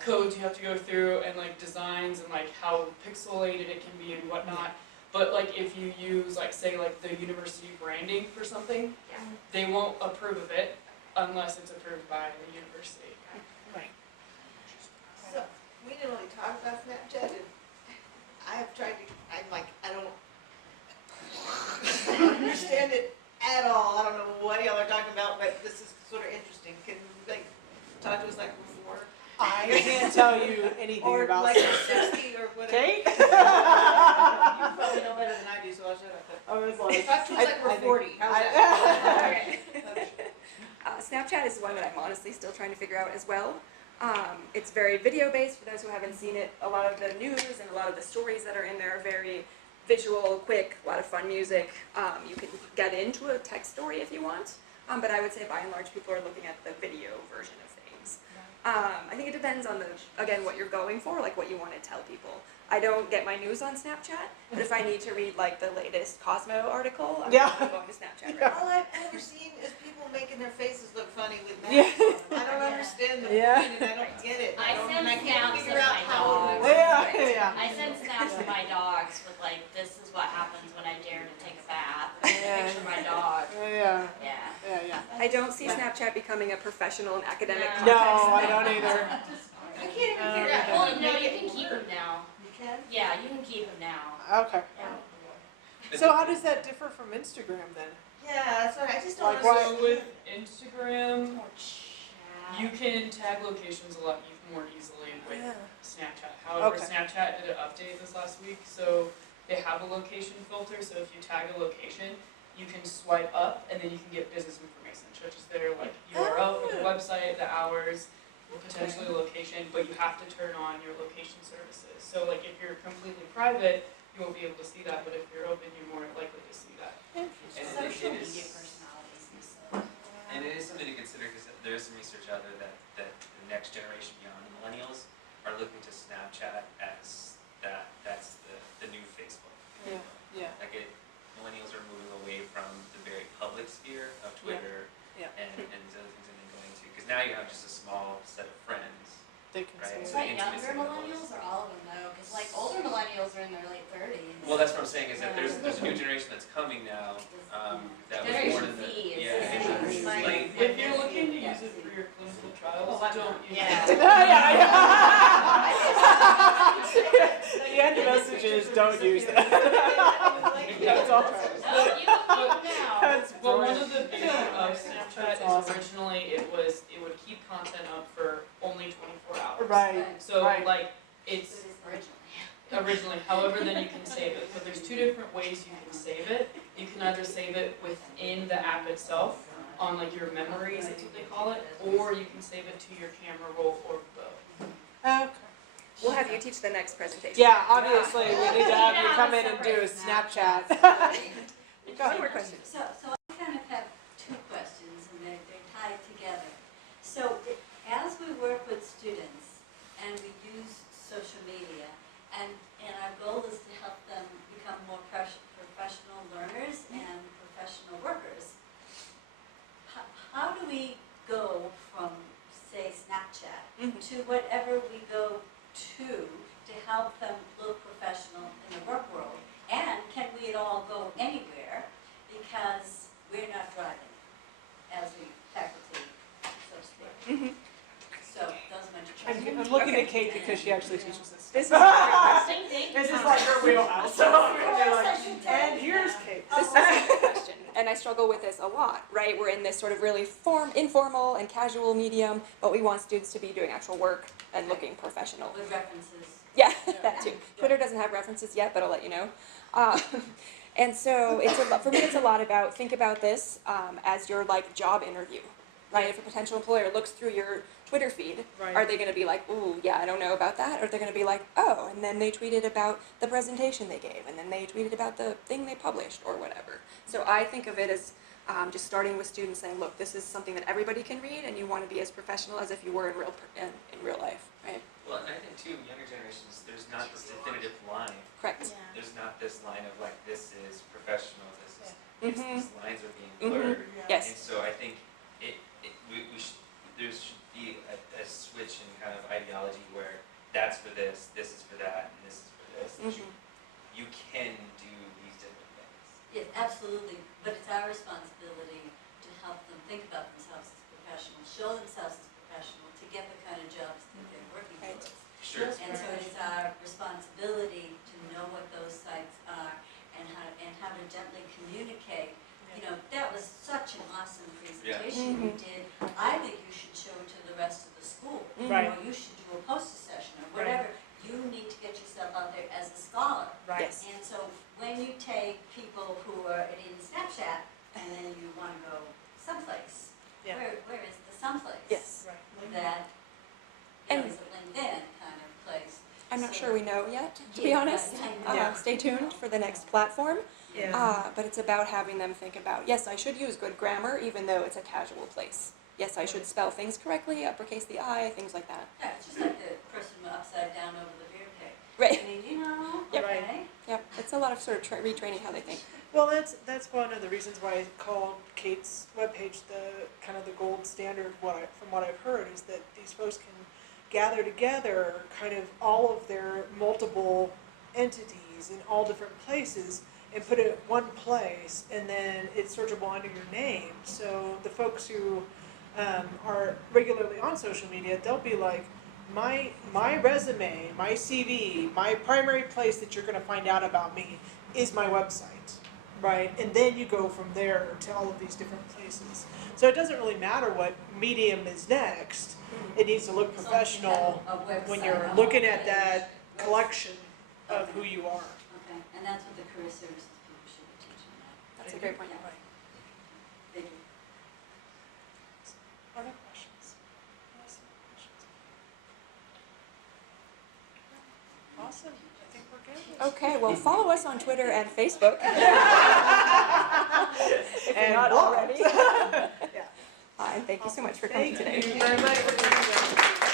codes you have to go through and designs and how pixelated it can be and whatnot. But if you use say the university branding for something, Yeah. they won't approve of it unless it's approved by the university. So, we didn't really talk about Snapchat, and I have tried to, I don't understand it at all. I don't know what y'all are talking about, but this is sort of interesting. Can you, talk to us before? I can't tell you anything Or about like 60 or whatever. Kate? You probably know better than I do, so I'll shut up. I was like, Talk to us like we're I think- 40, how's that? Snapchat is one that I'm honestly still trying to figure out as well. It's very video based for those who haven't seen it. A lot of the news and a lot of the stories that are in there are very visual, quick, a lot of fun music. You can get into a text story if you want, but I would say by and large people are looking at the video version of things. I think it depends on again, what you're going for, what you want to tell people. I don't get my news on Snapchat, but if I need to read the latest Cosmo article, I'm going to Snapchat. Right? All I've ever seen is people making their faces look funny with Yeah. masks on. I don't understand the Yeah. point, and I don't get it. I don't- send and I can't snaps figure of out my how dogs. it Yeah. I send snaps to my dogs with this is what happens when I dare to take a bath. Yeah. Picture my dog. Yeah, Yeah. yeah. I don't see Snapchat becoming a professional and academic No. No, context. I don't either. I can't even figure out how Well, to no, make you it. can keep them now. You can? Yeah, you can keep them now. Okay. Yeah. So how does that differ from Instagram then? Yeah, that's what I just don't Like what? understand. So with Instagram, Or chat. you can tag locations a lot more easily with Snapchat. However, Okay. Snapchat did an update this last week, so they have a location filter. So if you tag a location, you can swipe up, and then you can get business information, such as their URL for the website, the hours, potentially location. But you have to turn on your location services. So if you're completely private, you won't be able to see that. But if you're open, you're more likely to see that. And Social it media is, personalities and stuff. and it is something to consider because there is some research out there that the next generation beyond the millennials are looking to Snapchat as that's the new Facebook. Yeah, yeah. Millennials are moving away from the very public sphere of Twitter Yeah. and these other things and then going to, because now you have just a small set of friends. They can Right. Is So that the younger intimacy levels. millennials or all of them though? Because older millennials are in their late 30s. Well, that's what I'm saying is that there's a new generation that's coming now that was born in the Generation Z is it's like- late. If you're looking to use it for your clinical trials, don't use Yeah. it. The end message is don't use that. That's all right. No, you can keep them now. That's Well, one brilliant. of the beauties of Snapchat is awesome. originally it would keep content up for only 24 hours. Right. So Right. it's Originally. originally, however, then you can save it. So there's two different ways you can save it. You can either save it within the app itself on your memories, that's what they call it, or you can save it to your camera roll or both. Okay. We'll have you teach the next presentation. Yeah, obviously, we need to have you come in and do a Snapchat. One more question. So I kind of have two questions, and they're tied together. So as we work with students and we use social media, and our goal is to help them become more professional learners and professional workers, how do we go from, say, Snapchat to whatever we go to help them look professional in the work world? And can we at all go anywhere because we're not driving as a faculty, so to speak? So those are my two questions. I'm looking at Kate because she actually teaches this. This is a great question. This is like her wheelhouse. So you're like, and here's Kate. This is a good question, and I struggle with this a lot, right? We're in this sort of really informal and casual medium, but we want students to be doing actual work and looking professional. With references. Yeah, that too. Twitter doesn't have references yet, but I'll let you know. And so for me, it's a lot about, think about this as your like job interview, right? If a potential employer looks through your Twitter feed, Right. are they going to be like, ooh, yeah, I don't know about that? Or they're going to be like, oh, and then they tweeted about the presentation they gave, and then they tweeted about the thing they published, or whatever. So I think of it as just starting with students saying, look, this is something that everybody can read, and you want to be as professional as if you were in real life, right? Well, and I think too, younger generations, there's not this definitive line. Correct. There's not this line of like, this is professional, this is, Mhm. these lines are being blurred. Yes. And so I think there should be a switch in kind of ideology where that's for this is for that, and this is for this. That you can do these different things. Yes, absolutely, but it's our responsibility to help them think about themselves as professionals, show themselves as professional, to get the kind of jobs that they're working Right. towards. Sure. And so it is our responsibility to know what those sites are and how to gently communicate. You know, that was such an awesome presentation you did. I think you should show it to the rest of the school. Right. Or you should do a poster session or whatever. You need to get yourself out there as a scholar. Right. Yes. And so when you take people who are in Snapchat and then you want to go someplace, Yeah. where is the someplace? Yes. Right. That And- is a LinkedIn kind of place. I'm not So- sure we know yet, to be Yeah, honest. I know. Yeah. Stay tuned for the next platform. Yeah. But it's about having them think about, yes, I should use good grammar, even though it's a casual place. Yes, I should spell things correctly, uppercase the I, things like that. Yeah, it's just like the person upside down over the beer keg. Right. I mean, you know, Yep. okay. Yep. It's a lot of sort of retraining how they think. Well, that's one of the reasons why I called Kate's webpage the kind of the gold standard. From what I've heard is that these folks can gather together kind of all of their multiple entities in all different places and put it in one place, and then it's searchable under your name. So the folks who are regularly on social media, they'll be like, my resume, my CV, my primary place that you're going to find out about me is my website, right? And then you go from there to all of these different places. So it doesn't really matter what medium is next. It needs to look As long as you professional have a website, when you're a looking at homepage. that collection of who you are. Okay, and that's what the career services people should be teaching that. That's a great point. Yeah. Thank you. Other questions? Yes, questions? Awesome. I think we're good. Okay, well, follow us on Twitter and Facebook. If you're And not blog. already. Yeah. And thank you so much for coming today. Thank you very much for being here.